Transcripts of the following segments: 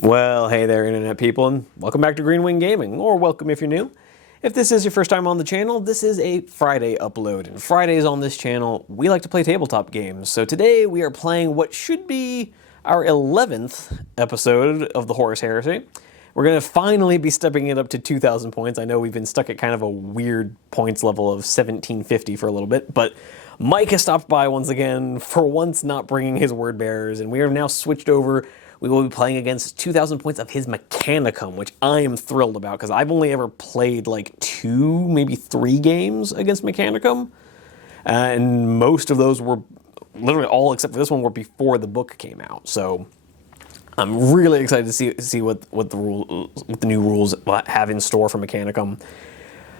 Well, hey there, Internet people, and welcome back to Green Wing Gaming, or welcome if you're new. If this is your first time on the channel, this is a Friday upload, and Fridays on this channel, we like to play tabletop games. So today we are playing what should be our 11th episode of the Horus Heresy. We're going to finally be stepping it up to 2,000 points. I know we've been stuck at kind of a weird points level of 1750 for a little bit, but Mike has stopped by once again, for once not bringing his word bearers, and we are now switched over. We will be playing against 2,000 points of his Mechanicum, which I am thrilled about, because I've only ever played like 2, maybe 3 games against Mechanicum, and most of those were, literally all except for this one, were before the book came out. So I'm really excited to see what the new rules have in store for Mechanicum.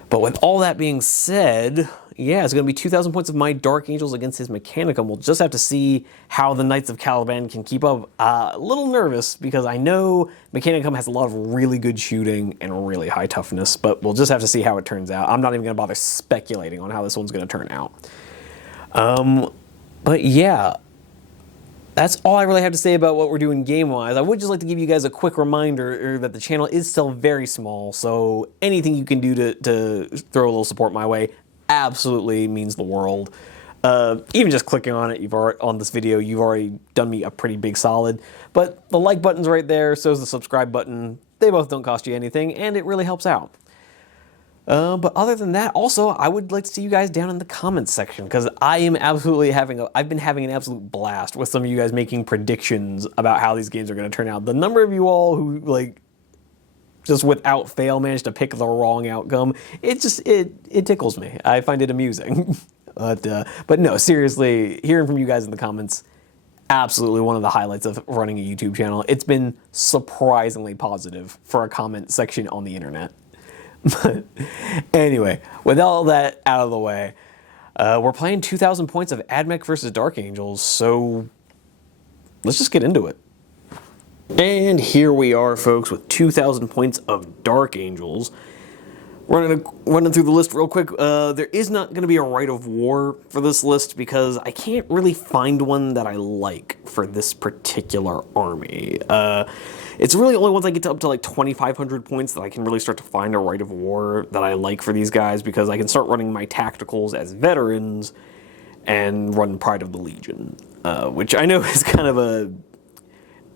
But with all that being said, yeah, it's going to be 2,000 points of my Dark Angels against his Mechanicum. We'll just have to see how the Knights of Caliban can keep up. A little nervous, because I know Mechanicum has a lot of really good shooting and really high toughness, but we'll just have to see how it turns out. I'm not even going to bother speculating on how this one's going to turn out. But yeah, that's all I really have to say about what we're doing game-wise. I would just like to give you guys a quick reminder that the channel is still very small, so anything you can do to throw a little support my way absolutely means the world. Even just clicking on it, on this video, you've already done me a pretty big solid. But the like button's right there, so is the subscribe button. They both don't cost you anything, and it really helps out. But other than that, also, I would like to see you guys down in the comments section, because I am absolutely I've been having an absolute blast with some of you guys making predictions about how these games are going to turn out. The number of you all who, like, just without fail managed to pick the wrong outcome, it tickles me. I find it amusing. But no, seriously, hearing from you guys in the comments, absolutely one of the highlights of running a YouTube channel. It's been surprisingly positive for a comment section on the internet. But anyway, with all that out of the way, we're playing 2,000 points of AdMech versus Dark Angels, so let's just get into it. And here we are, folks, with 2,000 points of Dark Angels. Running through the list real quick, there is not going to be a Rite of War for this list, because I can't really find one that I like for this particular army. It's really only once I get up to like 2,500 points that I can really start to find a Rite of War that I like for these guys, because I can start running my tacticals as veterans and run Pride of the Legion, which I know is kind of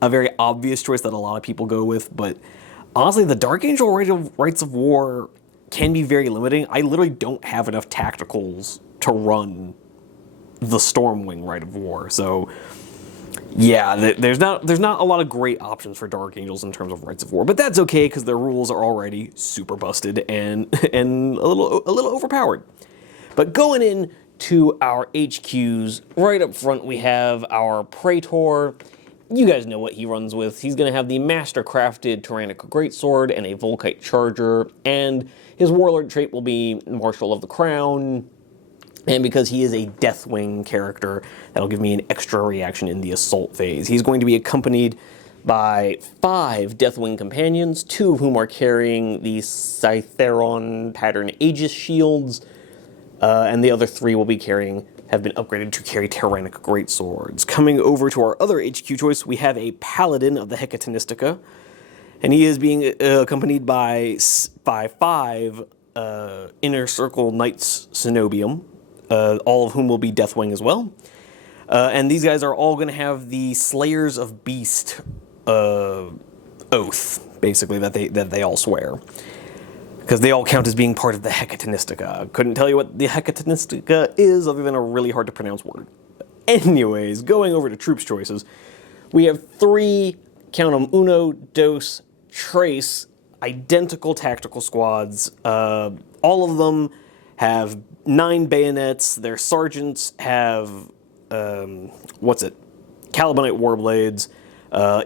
a very obvious choice that a lot of people go with, but honestly, the Dark Angel Rites of War can be very limiting. I literally don't have enough tacticals to run the Stormwing Rite of War, so yeah, there's not a lot of great options for Dark Angels in terms of Rites of War, but that's okay, because their rules are already super busted and a little overpowered. But going in to our HQs, right up front we have our Praetor. You guys know what he runs with. He's going to have the master-crafted Tyrannical Greatsword and a Volkite Charger, and his Warlord trait will be Marshal of the Crown, and because he is a Deathwing character, that'll give me an extra reaction in the assault phase. He's going to be accompanied by 5 Deathwing companions, 2 of whom are carrying the Scytheron pattern Aegis shields, and the other 3 will be have been upgraded to carry Tyrannical Greatswords. Coming over to our other HQ choice, we have a Paladin of the Hecatonisttica, and he is being accompanied by 5 Inner Circle Knights Cenobium, all of whom will be Deathwing as well. And these guys are all going to have the Slayers of Beast oath, basically, that they all swear, because they all count as being part of the Hecatonisttica. Couldn't tell you what the Hecatonisttica is, other than a really hard to pronounce word. Anyways, going over to troops choices, we have 3, count them, uno, dos, tres, identical tactical squads. All of them have 9 bayonets. Their sergeants have, Calibanite Warblades.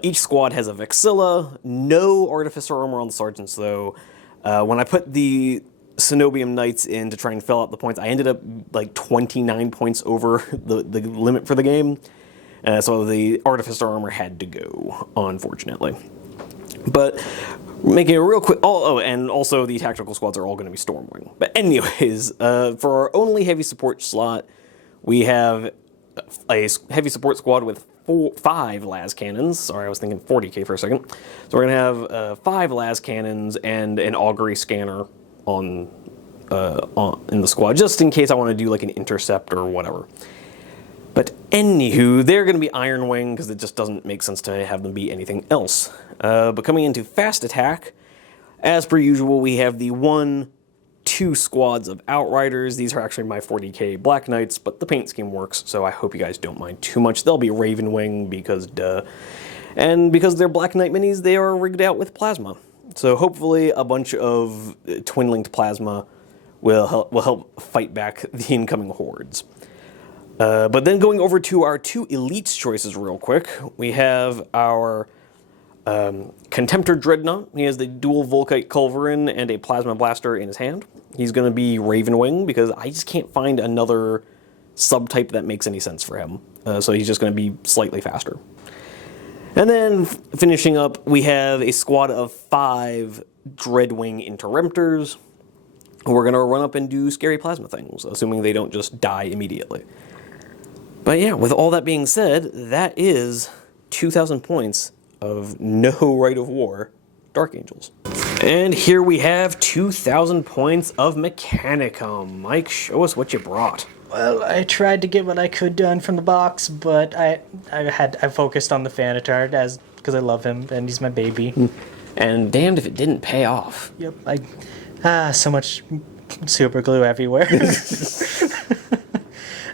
Each squad has a Vexilla. No Artificer armor on the sergeants, though. When I put the Cenobium Knights in to try and fill out the points, I ended up like 29 points over the limit for the game. So the Artificer armor had to go, unfortunately. But making it real quick, and also the tactical squads are all going to be Stormwing. But anyways, for our only heavy support slot, we have a heavy support squad with 5 las cannons. Sorry, I was thinking 40k for a second. So we're going to have 5 las cannons and an augury scanner in the squad, just in case I want to do like an intercept or whatever. But anywho, they're going to be Iron Wing because it just doesn't make sense to have them be anything else. But coming into fast attack, as per usual, we have the 1-2 squads of Outriders. These are actually my 40k Black Knights, but the paint scheme works, so I hope you guys don't mind too much. They'll be Raven Wing because duh. And because they're Black Knight minis, they are rigged out with plasma. So hopefully a bunch of twin-linked plasma will help fight back the incoming hordes. But then going over to our 2 elites choices real quick, we have our Contemptor Dreadnought. He has the dual Volkite Culverin and a Plasma Blaster in his hand. He's going to be Ravenwing because I just can't find another subtype that makes any sense for him. So he's just going to be slightly faster. And then finishing up, we have a squad of 5 Dreadwing Interrupters who are going to run up and do scary plasma things, assuming they don't just die immediately. But yeah, with all that being said, that is 2,000 points of no Rite of War Dark Angels. And here we have 2,000 points of Mechanicum. Mike, show us what you brought. Well, I tried to get what I could done from the box, but I focused on the Fanatard because I love him and he's my baby. And damned if it didn't pay off. Yep, so much super glue everywhere.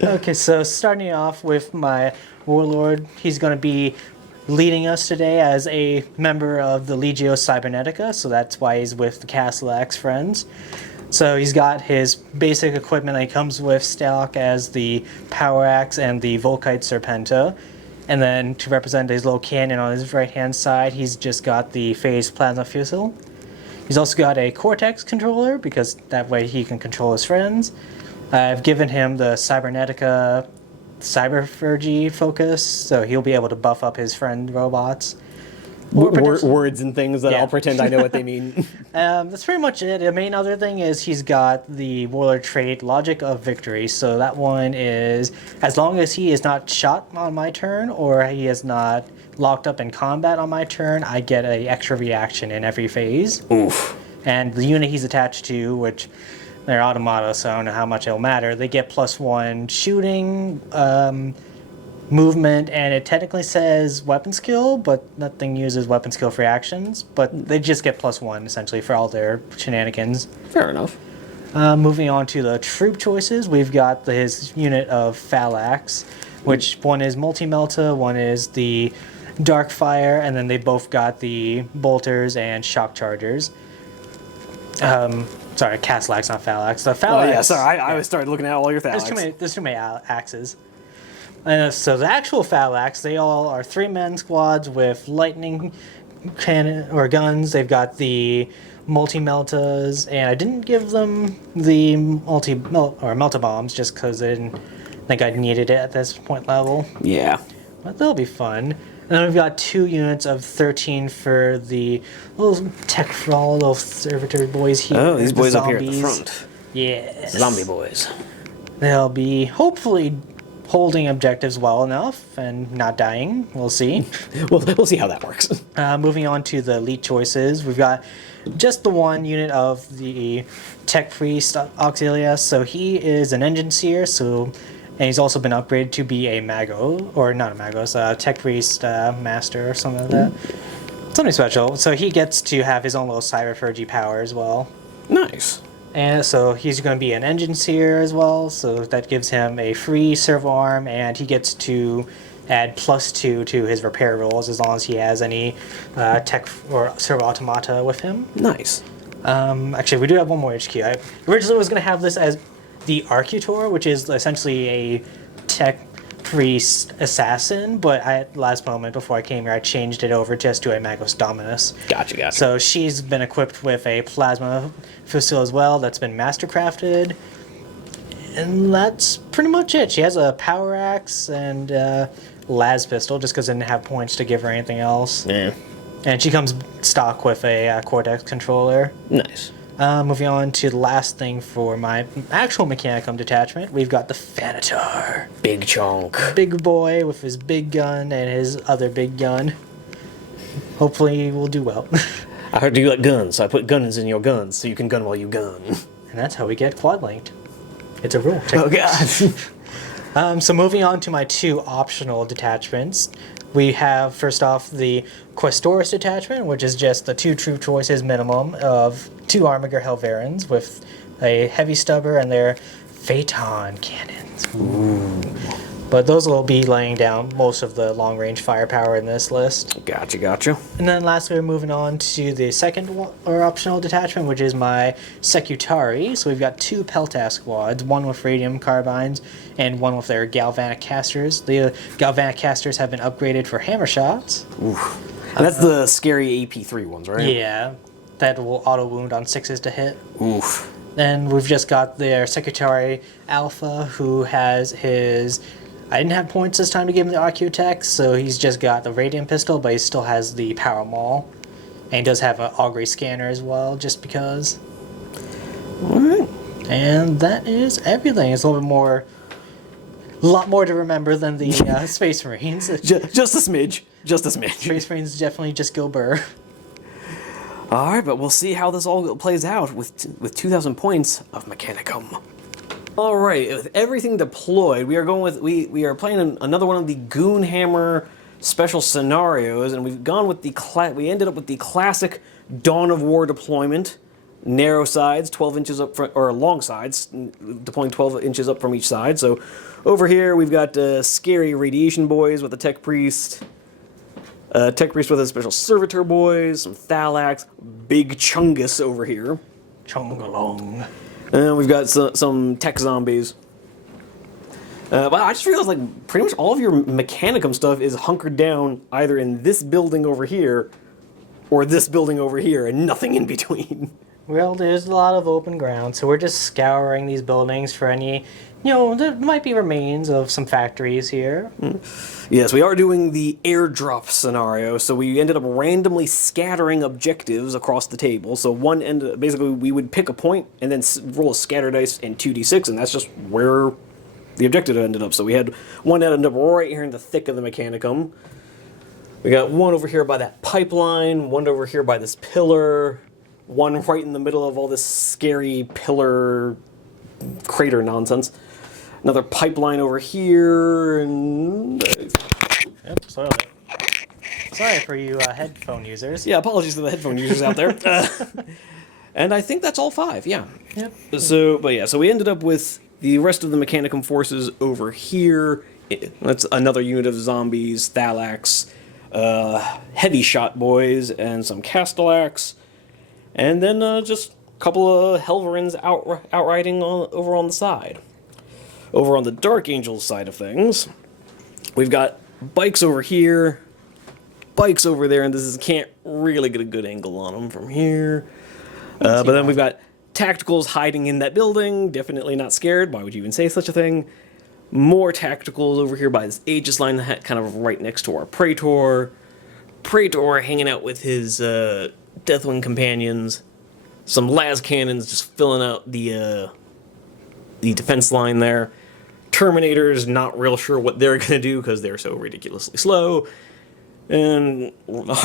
Okay, so starting off with my Warlord, he's going to be leading us today as a member of the Legio Cybernetica, so that's why he's with the Castellax friends. So he's got his basic equipment that he comes with stock as the Power Axe and the Volkite Serpenta. And then to represent his little cannon on his right-hand side, he's just got the Phased Plasma Fusel. He's also got a Cortex controller, because that way he can control his friends. I've given him the Cybernetica Cyberphagy focus, so he'll be able to buff up his friend robots. Words and things that I'll pretend I know what they mean. That's pretty much it. The main other thing is he's got the Warlord trait Logic of Victory, so that one is, as long as he is not shot on my turn, or he is not locked up in combat on my turn, I get an extra reaction in every phase. Oof. And the unit he's attached to, which they're automata, so I don't know how much it'll matter. They get +1 shooting, movement, and it technically says weapon skill, but nothing uses weapon skill for actions. But they just get +1 essentially for all their shenanigans. Fair enough. Moving on to the troop choices, we've got his unit of Phalanx, which one is Multi-Melta, one is the Darkfire, and then they both got the Bolters and Shock Chargers. Sorry, Castellax, not Phalanx. The Phalanx. Oh yeah, sorry. I started looking at all your Phalanx. There's too many axes. So the actual Phalanx, they all are 3-man squads with lightning cannon or guns. They've got the multi-meltas, and I didn't give them the melta bombs just because I didn't think I needed it at this point level. Yeah. But they'll be fun. And then we've got 2 units of 13 for the little tech for all little servitor boys here. Oh, these boys up here at the front. Yes. Zombie boys. They'll be hopefully holding objectives well enough and not dying. We'll see. We'll see how that works. Moving on to the elite choices, we've got just the 1 unit of the Tech Priest Auxilius. So he is an Engine Seer, and he's also been upgraded to be a Mago, or not a Mago, it's a Tech Priest Master or something like that. Something special. So he gets to have his own little Cyberphagy power as well. Nice. And so he's going to be an Engine Seer as well, so that gives him a free servo arm, and he gets to add +2 to his repair rolls as long as he has any tech or servo automata with him. Nice. Actually, we do have one more HQ. I originally was going to have this as the Arcutor, which is essentially a tech priest assassin, but at the last moment before I came here, I changed it over just to a Magos Dominus. Gotcha. So she's been equipped with a plasma fusil as well that's been mastercrafted. And that's pretty much it. She has a power axe and las pistol just because I didn't have points to give her anything else. Yeah. And she comes stock with a Cortex controller. Nice. Moving on to the last thing for my actual Mechanicum detachment, we've got the Thanatar. Big chunk. Big boy with his big gun and his other big gun. Hopefully we'll do well. I heard you like guns, so I put guns in your guns so you can gun while you gun. And that's how we get quad linked. It's a rule. Oh god. So moving on to my 2 optional detachments, we have first off the Questoris detachment, which is just the 2 true choices minimum of 2 armiger Helverins with a heavy stubber and their Phaeton cannons. Ooh. But those will be laying down most of the long-range firepower in this list. Gotcha. And then lastly, we're moving on to the second or optional detachment, which is my Secutari. So we've got 2 Peltas squads, one with radium carbines and one with their galvanic casters. The galvanic casters have been upgraded for hammer shots. Oof. And that's the scary AP3 ones, right? Yeah, that will auto wound on 6s to hit. Oof. Then we've just got their Secretary Alpha, who has his... I didn't have points this time to give him the Archaeotech, so he's just got the Radiant Pistol, but he still has the Power Maul. And he does have an Augury Scanner as well, just because. Alright. And that is everything. It's a little bit more... A lot more to remember than the Space Marines. Just a smidge. Just a smidge. Space Marines definitely just go burr. Alright, but we'll see how this all plays out with 2,000 points of Mechanicum. Alright, with everything deployed, we are going with we are playing another one of the Goonhammer special scenarios, and we've gone with we ended up with the classic Dawn of War deployment. Narrow sides, 12 inches up front, or long sides, deploying 12 inches up from each side. So over here we've got scary radiation boys with a tech priest. Tech priest with a special servitor boys, some Thalax, big Chungus over here. Chungalong. And we've got some tech zombies. But I just realized, like, pretty much all of your Mechanicum stuff is hunkered down either in this building over here or this building over here, and nothing in between. Well, there's a lot of open ground, so we're just scouring these buildings for any... there might be remains of some factories here. Yes, we are doing the airdrop scenario, so we ended up randomly scattering objectives across the table. So one end, basically, we would pick a point and then roll a scatter dice and 2d6, and that's just where the objective ended up. So we had one that ended up right here in the thick of the Mechanicum. We got one over here by that pipeline, one over here by this pillar, one right in the middle of all this scary pillar crater nonsense. Another pipeline over here, and... Yep, sorry for you headphone users. Yeah, apologies to the headphone users out there. And I think that's all 5, yeah. Yep. So we ended up with the rest of the Mechanicum forces over here. That's another unit of zombies, Thalax, heavy shot boys, and some Castellax. And then just a couple of Helverins outriding over on the side. Over on the Dark Angels side of things, we've got bikes over here, bikes over there, and can't really get a good angle on them from here. But then we've got tacticals hiding in that building, definitely not scared. Why would you even say such a thing? More tacticals over here by this Aegis line, kind of right next to our Praetor. Praetor hanging out with his Deathwing companions. Some las cannons just filling out the defense line there. Terminators, not real sure what they're going to do because they're so ridiculously slow. And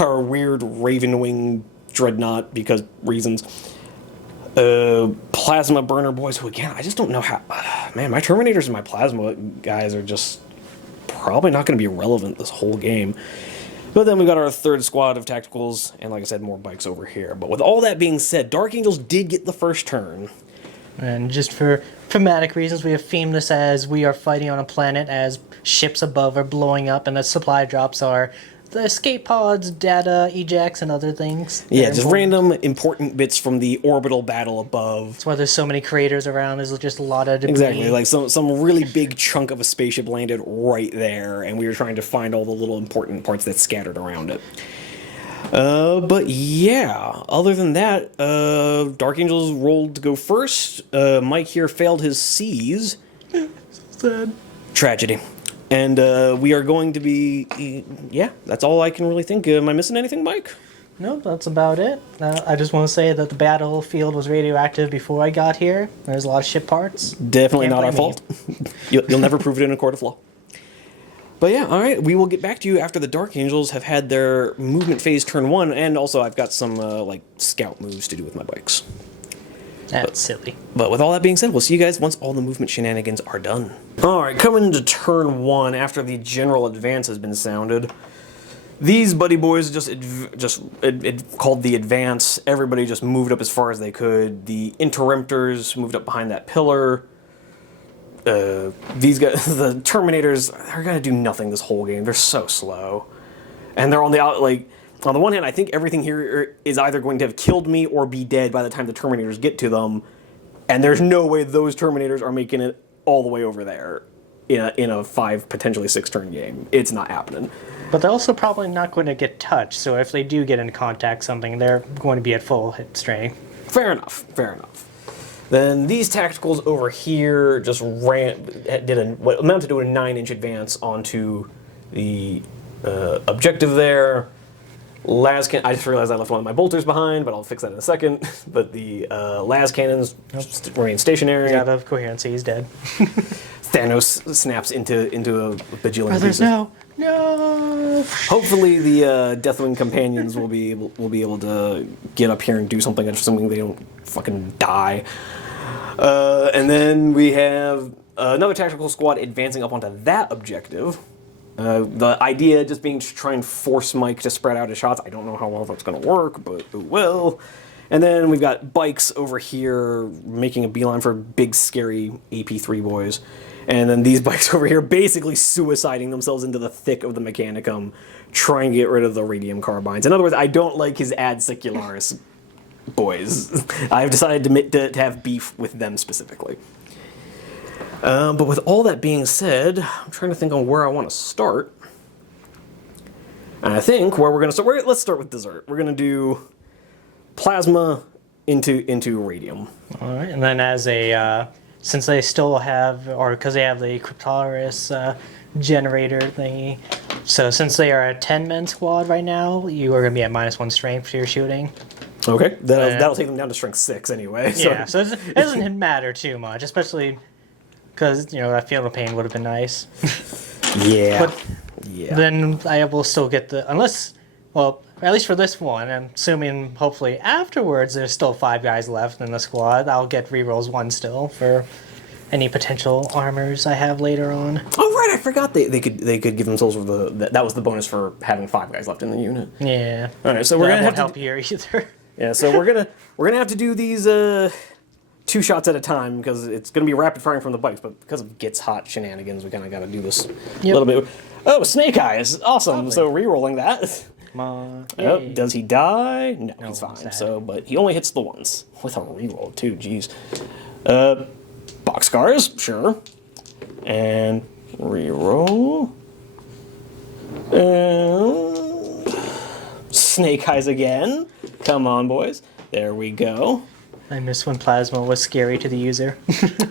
our weird Ravenwing Dreadnought, because reasons. Plasma Burner Boys, who again, I just don't know how... man, my Terminators and my Plasma guys are just probably not going to be relevant this whole game. But then we got our third squad of tacticals, and like I said, more bikes over here. But with all that being said, Dark Angels did get the first turn. And just for thematic reasons, we have themed this as we are fighting on a planet as ships above are blowing up, and the supply drops are the escape pods, data, ejects, and other things. Yeah, just random important bits from the orbital battle above. That's why there's so many craters around. There's just a lot of debris. Exactly, like some really big chunk of a spaceship landed right there, and we were trying to find all the little important parts that scattered around it. But yeah, other than that, Dark Angels rolled to go first. Mike here failed his C's. Sad. Tragedy. And we are going to be... yeah, that's all I can really think. Am I missing anything, Mike? Nope, that's about it. I just want to say that the battlefield was radioactive before I got here. There's a lot of ship parts. Definitely Can't not our blame me. fault. You'll never prove it in a court of law. But yeah, all right, we will get back to you after the Dark Angels have had their movement phase turn 1, and also I've got some like scout moves to do with my bikes. That's silly. But with all that being said, we'll see you guys once all the movement shenanigans are done. All right, coming into turn 1 after the general advance has been sounded. These buddy boys it called the advance. Everybody just moved up as far as they could. The interrupters moved up behind that pillar. These guys, the Terminators, they're gonna do nothing this whole game. They're so slow, and they're on the out. Like on the one hand, I think everything here is either going to have killed me or be dead by the time the Terminators get to them, and there's no way those Terminators are making it all the way over there in a 5, potentially 6 turn game. It's not happening. But they're also probably not going to get touched, so if they do get in contact something, they're going to be at full hit strength. Fair enough. Fair enough. Then these tacticals over here just did what amounted to a 9-inch advance onto the objective there. I just realized I left one of my bolters behind, but I'll fix that in a second. But the las cannons remain stationary. Out of coherency, he's dead. Thanos snaps into a bajillion Brothers, pieces. no! Hopefully the Deathwing companions will be able to get up here and do something, assuming they don't fucking die. And then we have another tactical squad advancing up onto that objective. The idea just being to try and force Mike to spread out his shots. I don't know how well that's going to work, but it will. And then we've got bikes over here making a beeline for big, scary AP3 boys. And then these bikes over here basically suiciding themselves into the thick of the Mechanicum, trying to get rid of the radium carbines. In other words, I don't like his ad secularis boys. I've decided to have beef with them specifically. But with all that being said, I'm trying to think on where I want to start. And I think where we're going to start, let's start with dessert. We're going to do plasma into radium. All right, and then as a, since they still have, or because they have the Cryptaurus generator thingy, so since they are a 10-man squad right now, you are going to be at -1 strength for your shooting. Okay, that'll take them down to strength 6 anyway. So. Yeah, so it doesn't matter too much, especially because, you know, that field of pain would have been nice. Yeah. But then I will still get unless, well, at least for this one, I'm assuming hopefully afterwards there's still 5 guys left in the squad. I'll get rerolls 1 still for any potential armors I have later on. Oh right, I forgot they could give themselves that was the bonus for having 5 guys left in the unit. Yeah. All right, so we're gonna have to help here either. Yeah, so we're gonna have to do these 2 shots at a time because it's gonna be rapid firing from the bikes, but because of Gets Hot shenanigans, we kind of got to do this a little bit. Oh, Snake Eyes, awesome! Lovely. So re-rolling that. Come on. Oh, does he die? No, he's fine. Sad. So, but he only hits the ones with a re-roll too. Jeez. Boxcars, sure, and re-roll. Snake Eyes again. Come on, boys. There we go. I miss when plasma was scary to the user.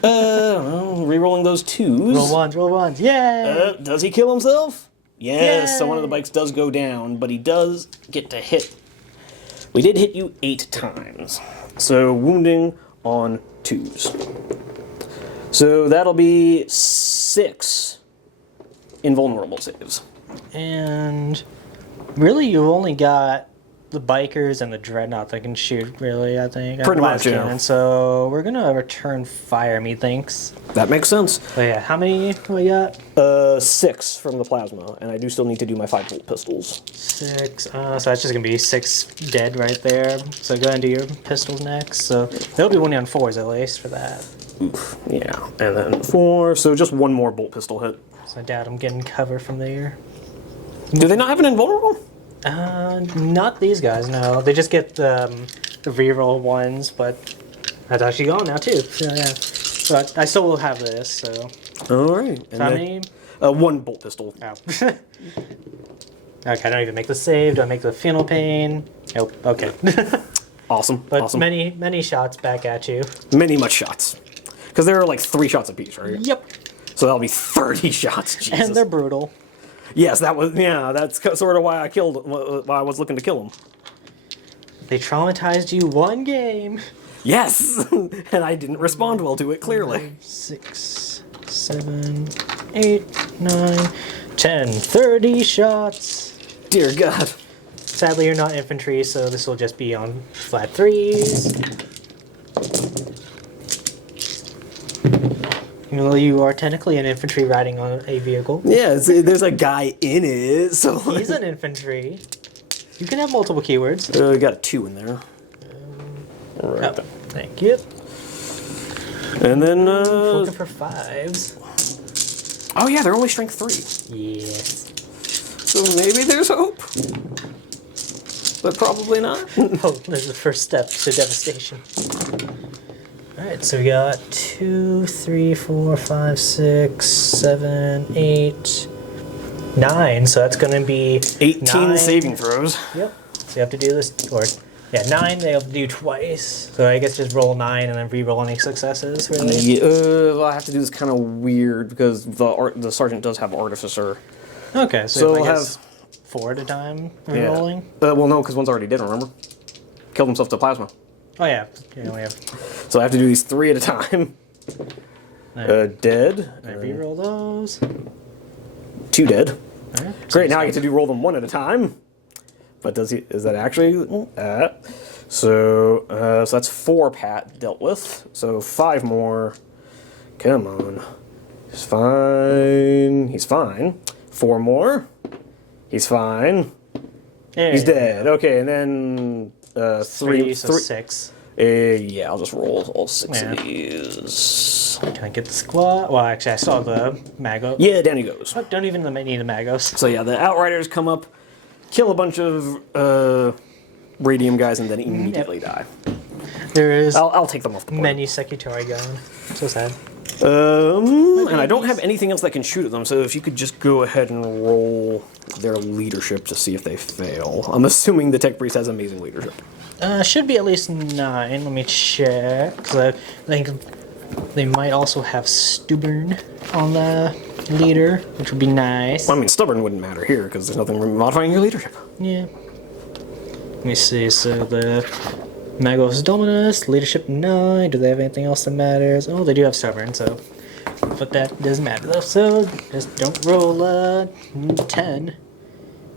Well, re-rolling those 2s. Roll ones. Yay! Does he kill himself? Yes, Yay! So one of the bikes does go down, but he does get to hit. We did hit you 8 times. So wounding on 2s. So that'll be 6 invulnerable saves. And really, you only got the bikers and the dreadnought that can shoot, really, I think. Pretty much, yeah. And so we're going to return fire, methinks. That makes sense. But yeah, how many do we got? 6 from the plasma, and I do still need to do my 5 bolt pistols. 6. So that's just going to be 6 dead right there. So go ahead and do your pistols next. So they'll be winning on 4s at least for that. Oof, yeah. And then 4, so just 1 more bolt pistol hit. So I doubt I'm getting cover from there. Do they not have an invulnerable? Not these guys, no. They just get the reroll ones, but that's actually gone now too. So yeah, but I still will have this. So. All right. So how many? 1 bolt pistol. Oh. Okay, I don't even make the save. Do I make the final pain? Nope. Okay. Awesome. But awesome. many shots back at you. Much shots. Because there are like 3 shots apiece, right? Yep. So that'll be 30 shots. Jesus. And they're brutal. Yes, that's sort of why I was looking to kill him. They traumatized you one game. Yes, and I didn't respond well to it, clearly. 6, 7, 8, 9, 10, 30 shots. Dear God. Sadly, you're not infantry, so this will just be on flat 3s. Even though you are technically an infantry riding on a vehicle. Yeah, there's a guy in it, so... He's an infantry. You can have multiple keywords. We got a 2 in there. Oh, thank you. And then... Looking for 5s. Oh yeah, they're only strength 3. Yes. So maybe there's hope. But probably not. Oh, there's the first step to devastation. Alright, so we got 2, 3, 4, 5, 6, 7, 8, 9. So that's going to be 18 9. saving throws. Yep. So you have to do this, or yeah, 9 they have to do twice. So I guess just roll 9 and then re-roll any successes, really? Yeah, well, I have to do this kind of weird because the sergeant does have artificer. Okay, So I we'll guess have 4 at a time yeah. re-rolling? Well, no, because one's already dead, remember? Killed himself to plasma. Oh yeah, you only have... So I have to do these 3 at a time. Dead. I re-roll those. 2 dead. Alright. Great, now I get to do roll them 1 at a time. But is that actually... So that's 4 Pat dealt with. So 5 more. Come on. He's fine. He's fine. 4 more. He's fine. He's dead. Okay, and then 3, so 6. Yeah, I'll just roll all 6 Yeah. of these. Can I get the squad? Well, actually, I saw the Magos. Yeah, down he goes. Oh, don't even need the Magos. So yeah, the Outriders come up, kill a bunch of radium guys, and then immediately die. There is I'll take them off the board. many Secutori going. So sad. And I don't have anything else that can shoot at them, so if you could just go ahead and roll their leadership to see if they fail. I'm assuming the Tech Priest has amazing leadership. Should be at least 9. Let me check. Because I think they might also have Stubborn on the leader, which would be nice. Well, I mean, stubborn wouldn't matter here, because there's nothing modifying your leadership. Yeah. Let me see. So the Magos Dominus, leadership 9. Do they have anything else that matters? Oh, they do have Stubborn, so... But that doesn't matter, though. So just don't roll a 10.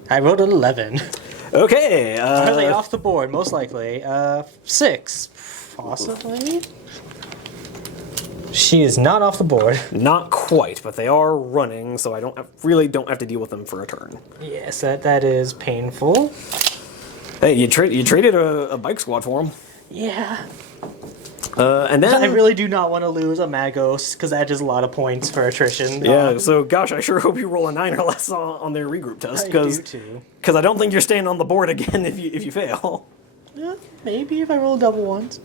I rolled an 11. Okay. Are they off the board? Most likely. 6. Possibly? She is not off the board. Not quite, but they are running, so I really don't have to deal with them for a turn. Yes, that is painful. Hey, you traded a bike squad for them. Yeah. And then I really do not want to lose a Magos, because that is a lot of points for attrition. Yeah, so gosh, I sure hope you roll a 9 or less on their regroup test, I do too. because I don't think you're staying on the board again if you fail. Yeah, maybe if I roll double ones.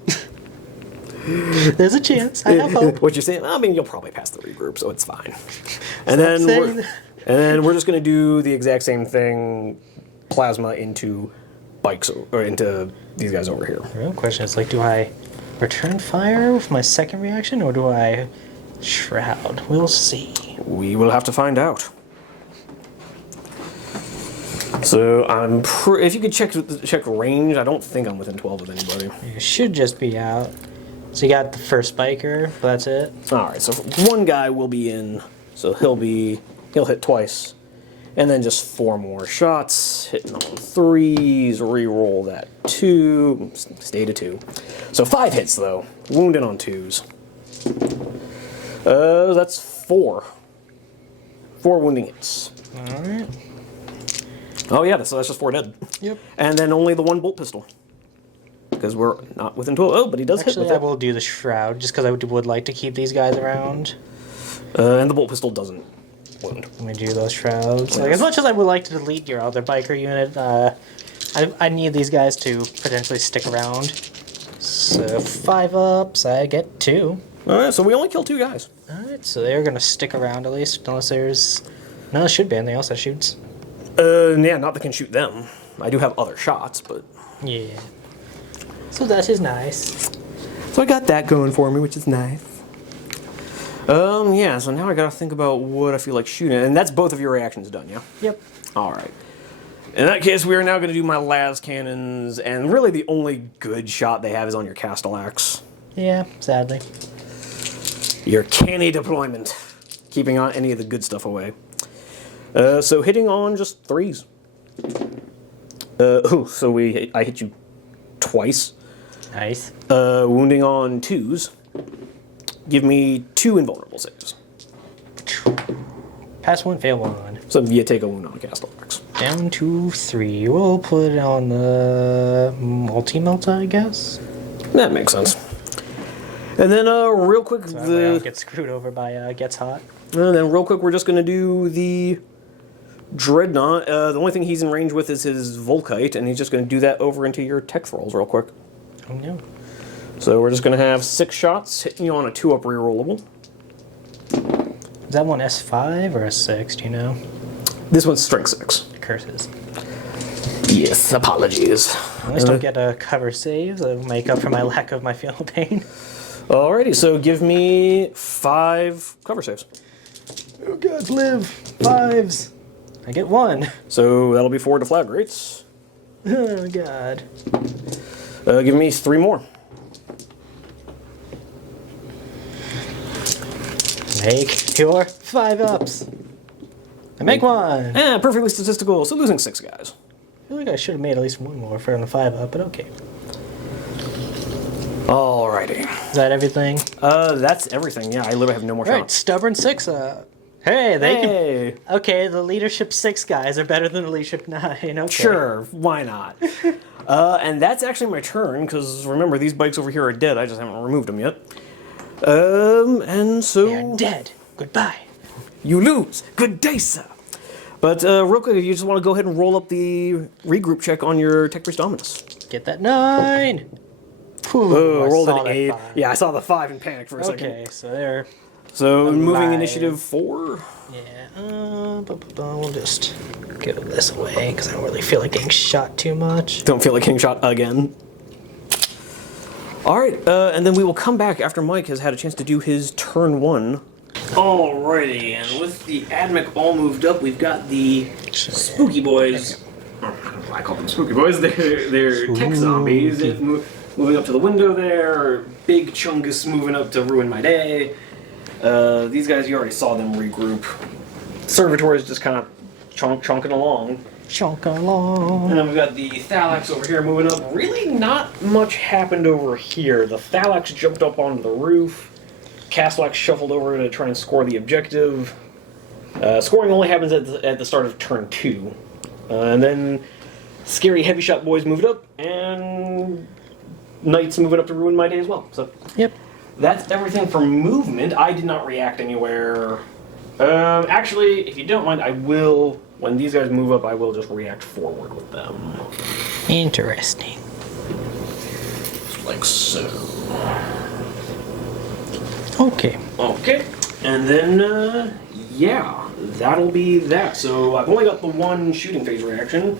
There's a chance. I have hope. What you're saying? I mean, you'll probably pass the regroup, so it's fine. And then we're just gonna do the exact same thing, plasma into bikes or into these guys over here. The real question is, like, do I return fire with my second reaction, or do I shroud? We'll see. We will have to find out. So if you could check range, I don't think I'm within 12 of anybody. You should just be out. So you got the first biker, but that's it. All right, so one guy will be in, so he'll hit twice, and then just 4 more shots, hitting on 3s, re-roll that 2, stay to 2. So 5 hits though, wounded on 2s. That's 4. 4 wounding hits. All right. Oh yeah, so that's just 4 dead. Yep. And then only the 1 bolt pistol. Because we're not within 12. Oh, but he does hit with I it. will do the shroud, just because I would like to keep these guys around. And the bolt pistol doesn't wound. Let me do those shrouds. Like, as much as I would like to delete your other biker unit, I need these guys to potentially stick around. So 5 ups, I get 2. Alright, so we only killed 2 guys. Alright, so they're gonna stick around at least, unless there's... No, there should be anything else that shoots. Yeah, not that can shoot them. I do have other shots, but... Yeah. So that is nice. So I got that going for me, which is nice. Yeah, so now I gotta think about what I feel like shooting. And that's both of your reactions done, yeah? Yep. Alright. In that case, we are now going to do my las cannons, and really the only good shot they have is on your Castellax. Yeah, sadly. Your canny deployment, keeping on any of the good stuff away. So hitting on just 3s. So I hit you twice. Nice. Wounding on 2s. Give me 2 invulnerable saves. Pass 1, fail 1. So you take a wound on Castellax. Down to 3. We'll put it on the multi-melta, I guess. That makes sense. And then real quick, So I don't get screwed over by Gets Hot. and then real quick, we're just gonna do the Dreadnought. The only thing he's in range with is his Volkite, and he's just gonna do that over into your tech thralls real quick. Oh no. So we're just gonna have 6 shots hitting you on a 2-up rerollable. Is that one S5 or S6? Do you know? This one's strength 6. Curses. Yes, apologies. At least don't get a cover saves. That'll make up for my lack of my feel pain. Alrighty, so give me 5 cover saves. Oh god, live! 5s! I get 1. So that'll be 4 deflagrates. Oh god. Give me 3 more. Make your 5-ups. I make 1. Perfectly statistical, so losing 6 guys. I feel like I should have made at least 1 more for on the 5-up, but okay. Alrighty. Is that everything? That's everything. Yeah, I literally have no more Right, shots. stubborn 6 up. Hey, they Hey. can. Okay, the leadership 6 guys are better than the leadership 9. Okay. Sure, why not? And that's actually my turn, because remember, these bikes over here are dead. I just haven't removed them yet. And so... They're dead. Goodbye. You lose. Good day, sir. But real quick, you just want to go ahead and roll up the regroup check on your Tech Priest Dominus. Get that 9. Whew, Oh, I rolled saw an that 8. 5. Yeah, I saw the 5 and panicked for a second. Okay, so they're... So moving Alive. initiative 4. Yeah, we'll just give this away, because I don't really feel like getting shot too much. Don't feel like getting shot again. Alright, and then we will come back after Mike has had a chance to do his turn 1. Alrighty, and with the Admic all moved up, we've got the Spooky Boys. I call them Spooky Boys. They're tech zombies. Moving up to the window there. Big Chungus moving up to ruin my day. These guys, you already saw them regroup. Servitor is just kind of chonking along. Chunk along. And then we've got the Thalax over here moving up. Really not much happened over here. The Thalax jumped up onto the roof. Castellax shuffled over to try and score the objective. Scoring only happens at the start of turn 2. And then Scary Heavy Shot Boys moved up, and Knights moving up to ruin my day as well. So Yep. that's everything for movement. I did not react anywhere. Actually, if you don't mind, I will, when these guys move up, I will just react forward with them. Interesting. Like so. Okay. Okay. And then, yeah, that'll be that. So I've only got the 1 shooting phase reaction.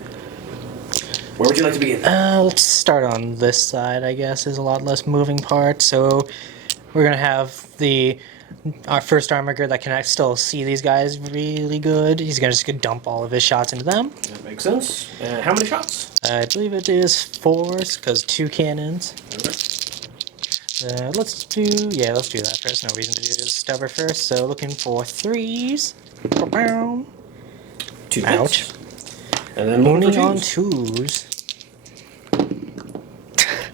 Where would you like to begin? Let's start on this side, I guess. There's a lot less moving parts, so we're going to have our first armiger that can still see these guys really good. He's going to just dump all of his shots into them. That makes sense. How many shots? I believe it is 4, because 2 cannons. Let's do that first. No reason to do this stubber first. So looking for 3s. 2 Ouch. hits. And then Moving on 2s. 2s.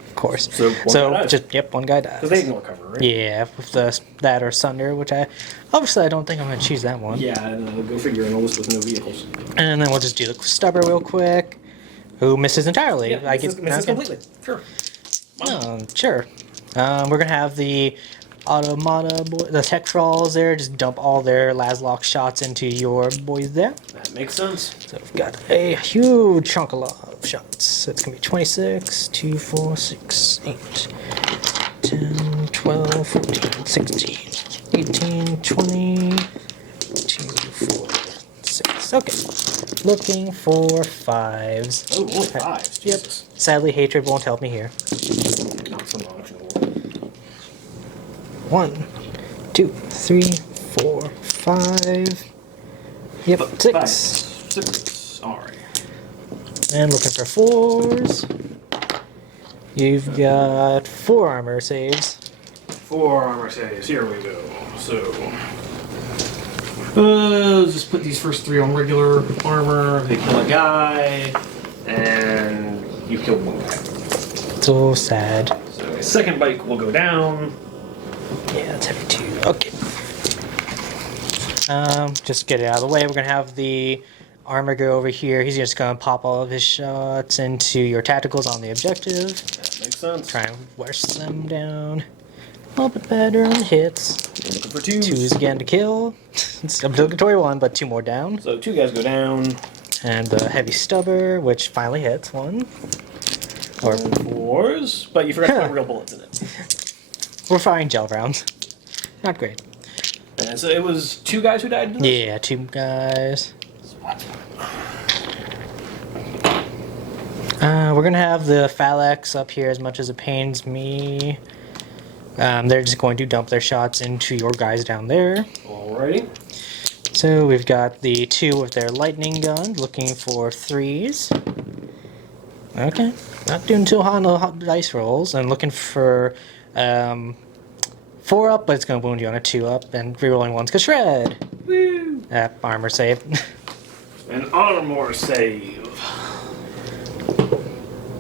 Of course. So one guy dies. One guy dies. Because they ignore cover, right? Yeah, with that or Sunder, which I don't think I'm going to choose that one. Yeah, and go figure in a list with no vehicles. And then we'll just do the stubber real quick. Who misses entirely? Yeah, misses completely. Sure. Sure. We're gonna have the Automata the tech thralls there. Just dump all their Laslock shots into your boys there. That makes sense. So we've got a huge chunk of shots. So it's gonna be 26, 2, 4, 6, 8, 10, 12, 14, 16, 18, 20, 2, 4, 6. Okay. Looking for 5s. Oh, only 5. Jesus. Sadly, hatred won't help me here. Not so much. 1, 2, 3, 4, 5. Yep, 6. 6. Alright. And looking for 4s. You've got 4 armor saves. 4 armor saves. Here we go. So, let's just put these first 3 on regular armor. They kill a guy, and you kill 1 guy. So sad. So a second bike will go down. Yeah, that's heavy too. Okay. Just get it out of the way. We're gonna have the armiger over here. He's just gonna pop all of his shots into your tacticals on the objective. That makes sense. Try and wash them down. A little bit better on the hits. Looking for 2s. 2s again to kill. It's obligatory 1, but 2 more down. So 2 guys go down. And the heavy stubber, which finally hits 1. Or 4s, but you forgot to put real bullets in it. we're firing gel rounds. Not great. And so it was 2 guys who died? Yeah, 2 guys. We're gonna have the phalanx up here as much as it pains me. They're just going to dump their shots into your guys down there. Alrighty. So we've got the 2 with their lightning gun looking for 3s. Okay, not doing too hot on the dice rolls. And looking for 4 up, but it's going to wound you on a 2 up. And rerolling 1's because shred. Woo! Armor save. An armor save.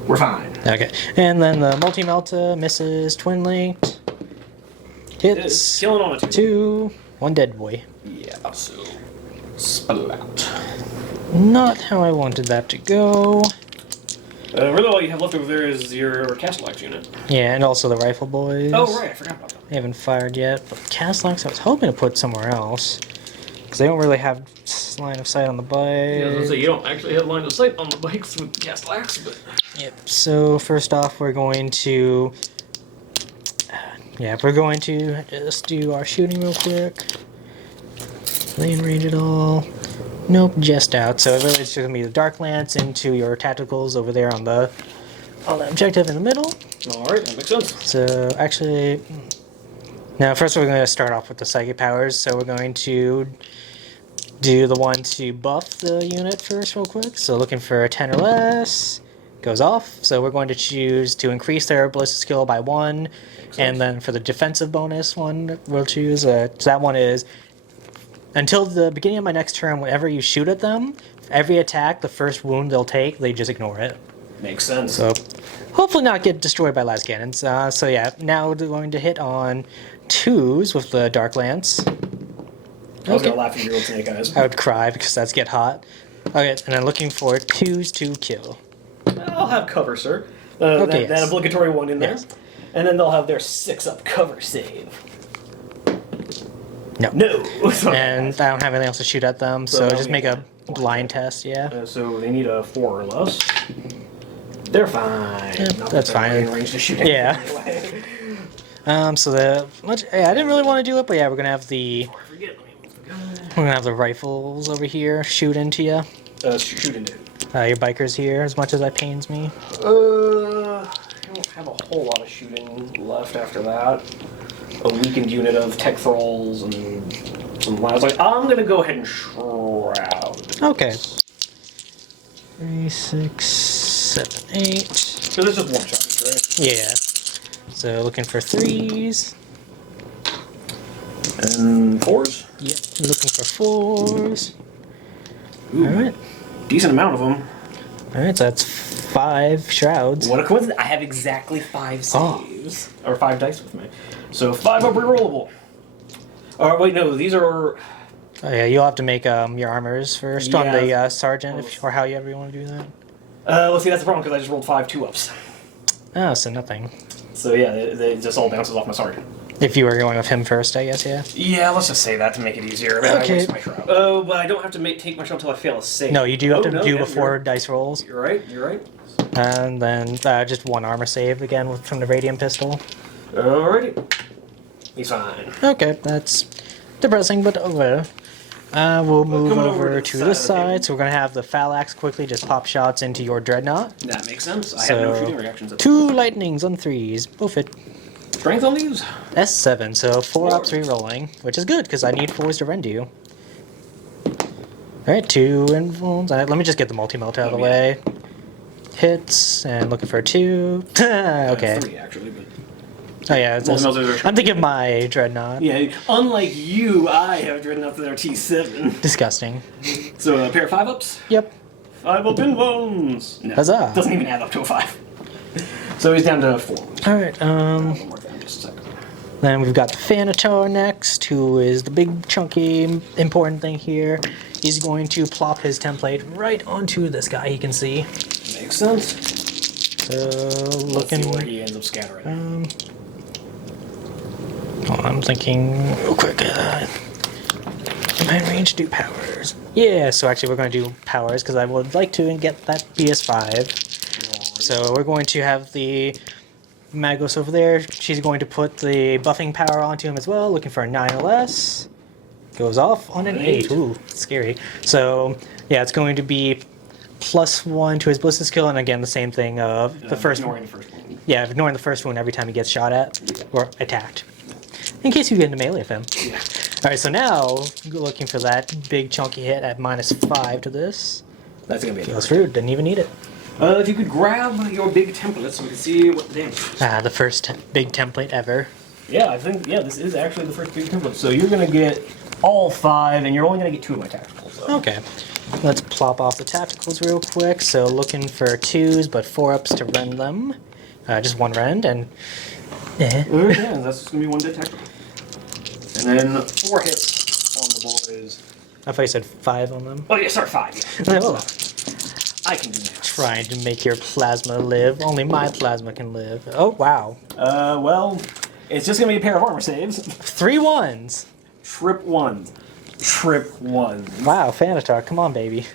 We're fine. Okay, and then the multi-melta misses, twin linked. Hits. Killing on a 2. 2. 1 dead boy. Yeah, so splat. Not how I wanted that to go. Really, all you have left over there is your Castellax unit. Yeah, and also the rifle boys. Oh, right, I forgot about that. They haven't fired yet, but Castellax I was hoping to put somewhere else. Because they don't really have line of sight on the bike. Yeah, I was gonna say, you don't actually have line of sight on the bikes with Castellax, but... Yep, so first off we're going to... we're going to just do our shooting real quick. Lane range it all. Nope, just out. So really it's just going to be the Dark Lance into your tacticals over there on the objective in the middle. Alright, that makes sense. So actually... Now first we're going to start off with the Psychic Powers. So we're going to do the one to buff the unit first real quick. So looking for a 10 or less. Goes off. So we're going to choose to increase their ballistic skill by 1. And then for the defensive bonus one, we'll choose... so that one is... Until the beginning of my next turn, whenever you shoot at them, every attack, the first wound they'll take, they just ignore it. Makes sense. So, hopefully not get destroyed by las cannons. So yeah, now we're going to hit on 2s with the Dark Lance. I was gonna laugh at your old snake eyes. I would cry because that's get hot. Okay, and I'm looking for 2s to kill. I'll have cover, sir. Okay, that yes. obligatory 1 in there. Yes. And then they'll have their 6-up cover save. No. No! And I don't have anything else to shoot at them, so just make a blind test, yeah. So they need a 4 or less. They're fine. Yeah, Not that's that they're fine. in range to shoot Yeah. anyway. So I didn't really want to do it, but yeah, we're gonna have the rifles over here shoot into you. Shoot into. Your bikers here, as much as that pains me. I don't have a whole lot of shooting left after that. A weakened unit of tech thralls and some labs. Like, I'm gonna go ahead and shroud. Okay. 3, 6, 7, 8. So this is one shot, right? Yeah. So looking for 3s. And 4s. Yep. Looking for 4s. Ooh, All right. decent amount of them. All right. So that's 5 shrouds. What a coincidence! I have exactly 5 saves or 5 dice with me, so 5 are rerollable. Or wait, no, these are. Oh yeah, you'll have to make your armors first on Yeah. the sergeant, or however you want to do that. Well, see, that's the problem because I just rolled 5 2-ups. Oh, so nothing. So yeah, it just all bounces off my sergeant. If you were going with him first, I guess, yeah. Yeah, let's just say that to make it easier. Okay. I waste my shroud. Oh, but I don't have to take my shroud until I fail a save. No, you do have to no, do yeah, before dice rolls. You're right. You're right. And then just 1 armor save again from the radium pistol. Alrighty. He's fine. Okay, that's depressing, but over. We'll move coming over to this side, so we're going to have the phalanx quickly just pop shots into your dreadnought. That makes sense. I have no shooting reactions. 2 lightnings on 3s, both it. Strength on these? S7, so 4 ups re-rolling, which is good, because I need 4s to rend you. Alright, 2 involves. Let me just get the multi-melt out of the way. Hits, and looking for a 2. Okay. 3, actually, but... Oh yeah, it's Well, also, no, those are- I'm thinking of my Dreadnought. Yeah, unlike you, I have Dreadnoughts that are T7. Disgusting. So a pair of 5-ups? Yep. 5-up in bones! No, Huzzah. doesn't even add up to a 5. So he's down to 4 wounds. Alright, One more down, just a second. then we've got the Thanatar next, who is the big, chunky, important thing here. He's going to plop his template right onto this guy he can see. Makes sense. So, Let's looking... see where he ends up scattering. Oh, I'm thinking real quick. Command range, do powers. Yeah, so actually we're going to do powers because I would like to get that PS5. So we're going to have the Magos over there. She's going to put the buffing power onto him as well, looking for a 9 or less. Goes off on an 8. Ooh, scary. So, yeah, it's going to be +1 to his ballistic skill, and again, the same thing of the first Ignoring the first one. Yeah, ignoring the first wound every time he gets shot at or attacked. In case you get into melee with him. Yeah. Alright, so now, looking for that big chunky hit at -5 to this. That's gonna be Goes through, didn't even need it. If you could grab your big template so we can see what the damage is. The first big template ever. Yeah, I think, this is actually the first big template. So you're gonna get all 5, and you're only gonna get 2 of my tacticals. So. Okay. Let's plop off the tacticals real quick. So looking for 2s, but 4-ups to rend them. Just 1 rend, and... Yeah, that's just gonna be 1 dead tactical. And then 4 hits on the boys. I thought you said 5 on them. Oh yeah, sorry, 5. Yeah. Oh, I can do that. trying to make your plasma live. Only my plasma can live. Oh, wow. Well, it's just gonna be a pair of armor saves. 3 1s. Trip 1. Trip 1. Wow, Thanatar, come on, baby.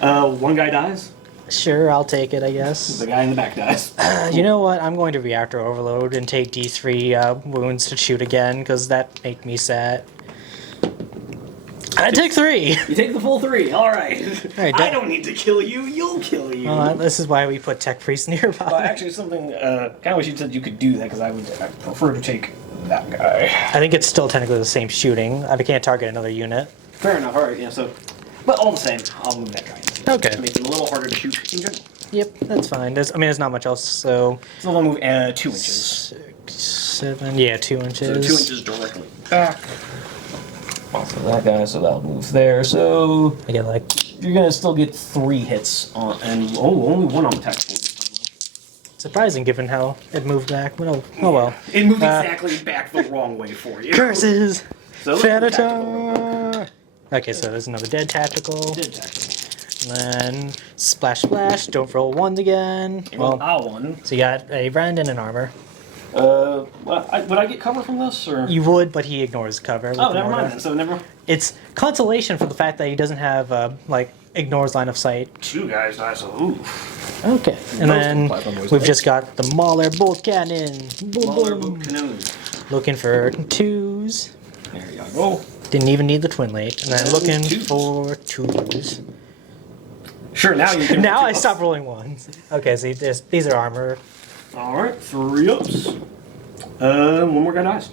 1 guy dies. Sure, I'll take it, I guess. The guy in the back dies. You know what? I'm going to Reactor Overload and take D3 wounds to shoot again, because that make me sad. I take 3! You take the full 3, alright. Alright, I don't need to kill you, you'll kill you. This is why we put Tech Priest nearby. Well, actually, something, kind of wish you said you could do that, because I prefer to take that guy. I think it's still technically the same shooting. I can't target another unit. Fair enough, alright, yeah, so. But all the same, I'll move that guy instead. Okay. To make it a little harder to shoot in general. Yep, that's fine. There's not much else, so... So I'll move 2 inches. 6, 7, yeah, 2 inches. So 2 inches directly back. Off of that guy, so that'll move there. So I get like... you're gonna still get 3 hits on, and only 1 on the tactical. Surprising given how it moved back, but oh well. It moved exactly back the wrong way for you. Curses! So Thanatar! Okay, so there's another dead tactical. Dead tactical. And then splash splash, don't roll 1s again. Well, one. So you got a rend and an armor. Would I get cover from this, or? You would, but he ignores cover. With Oh, the never mortar. mind then. So never. It's consolation for the fact that he doesn't have, ignores line of sight. 2 guys die, so ooh. Okay, and then Plasma boys we've die. just got the Mauler bolt cannon. Boom, Smaller boom. boot canoe. Looking for 2s. There you go. Didn't even need the twin late. And then And looking 2s. for 2s. Sure, now you can. Now I stop rolling 1s. Okay, see, these are armor. Alright, 3 ups. 1 more guy dies.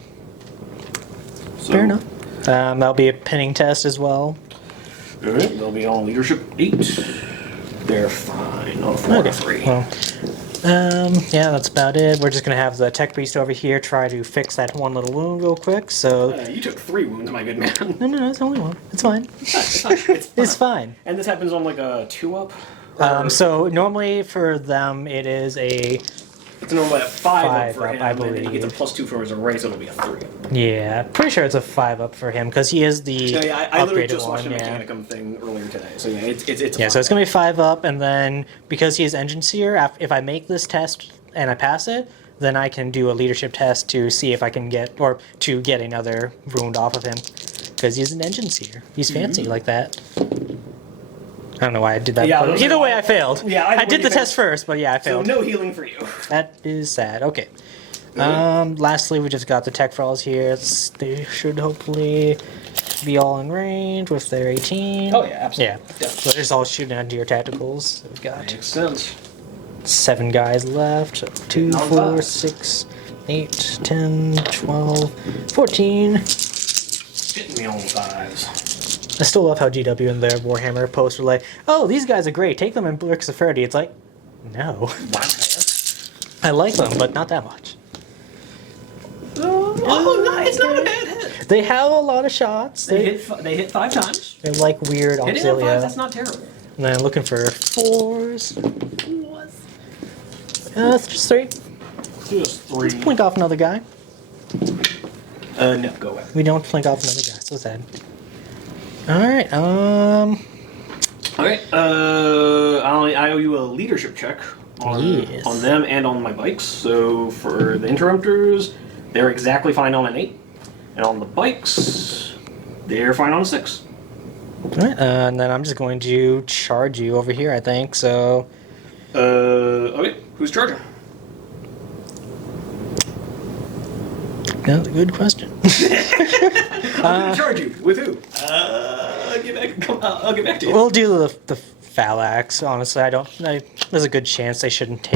So, Fair enough. That'll be a pinning test as well. Alright, they'll be on leadership 8. They're fine. On 4 to 3. Well, yeah, that's about it. We're just gonna have the Tech Priest over here try to fix that 1 little wound real quick. So You took 3 wounds, my good man. no, it's only 1. It's fine. It's It's fine. And this happens on like a 2 up? So normally for them it is a It's normally a 5 up 5 for up, him, I and then he believe. gets a +2 for his array, so it'll be a 3 up. yeah, pretty sure it's a 5 up for him because he is the Yeah, I literally upgraded just watched one. a Yeah. Mechanicum thing earlier today, so yeah, it's Yeah, so it's gonna be 5 up, and then because he is engine seer, if I make this test and I pass it, then I can do a leadership test to see if I can get to get another wound off of him, because he's an engine seer. He's fancy like that. I don't know why I did that. Yeah, but either way, I failed. Yeah, I either way did you the failed. test first, but yeah, I So failed. no healing for you. That is sad. Okay. Lastly, we just got the tech frawls here. They should hopefully be all in range with their 18. Oh, yeah, absolutely. Yeah. Yeah. So they're just all shooting onto your tacticals. So we've got Makes sense. 7 guys left. 2, Non 4, five. 6, 8, 10, 12, 14. Getting me on 5s. I still love how GW in their Warhammer posts were like, "Oh, these guys are great. Take them in Bricks of Faraday." It's like, no, I like them, but not that much. No, it's not a bad hit. They have a lot of shots. They hit 5 times. They're like weird Hitting on 5, auxilia. that's not terrible. And then I'm looking for 4s. It's just 3. Just 3. Flink off another guy. No, go away. We don't flink off another guy. So sad. All right. Okay. I owe you a leadership check on them and on my bikes. So for the interrupters, they're exactly fine on an 8, and on the bikes, they're fine on a 6. All right. And then I'm just going to charge you over here, I think. So. Okay. Who's charging? That's a good question. I'm gonna charge you. With who? I'll get back to you. We'll do the Phalanx. Honestly, there's a good chance they shouldn't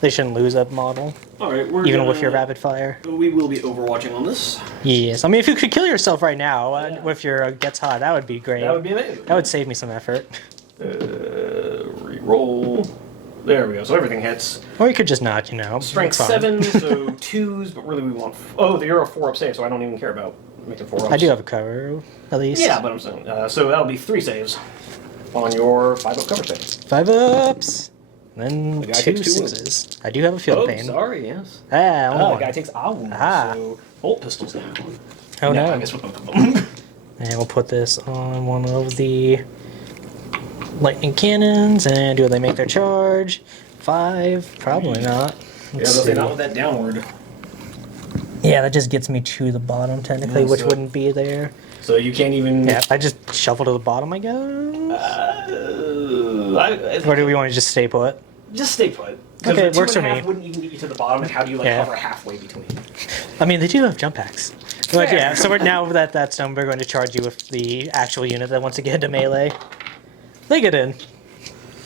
they shouldn't lose a model. All right. Even with your rapid fire. We will be overwatching on this. Yes. I mean, if you could kill yourself right now with your gets hot, that would be great. That would be amazing. That would save me some effort. Reroll. There we go. So everything hits. Or you could just not, Strength 7, so 2s, but really we want. Oh, you're a 4 up save, so I don't even care about making 4 ups. I do have a cover, at least. Yeah, but I'm saying. So that'll be 3 saves on your 5 up cover save. 5 ups. And The then guy 2 takes 2 6s. I do have a field pain. Sorry, yes. Ah, The guy takes a wound, so bolt pistols now. Oh Yeah, no. I guess with both of them. And we'll put this on one of the lightning cannons, and do they make their charge? 5? Probably not. Let's see. Not with that downward. Yeah, that just gets me to the bottom, technically, which wouldn't be there. So you can't even... Yeah, I just shuffle to the bottom, I guess? Or do we want to just stay put? Just stay put. Okay, it works for me. Wouldn't even get you to the bottom, and how do you cover halfway between? I mean, they do have jump packs. But yeah, so now that that's done, we're going to charge you with the actual unit that wants to get into melee. They get in.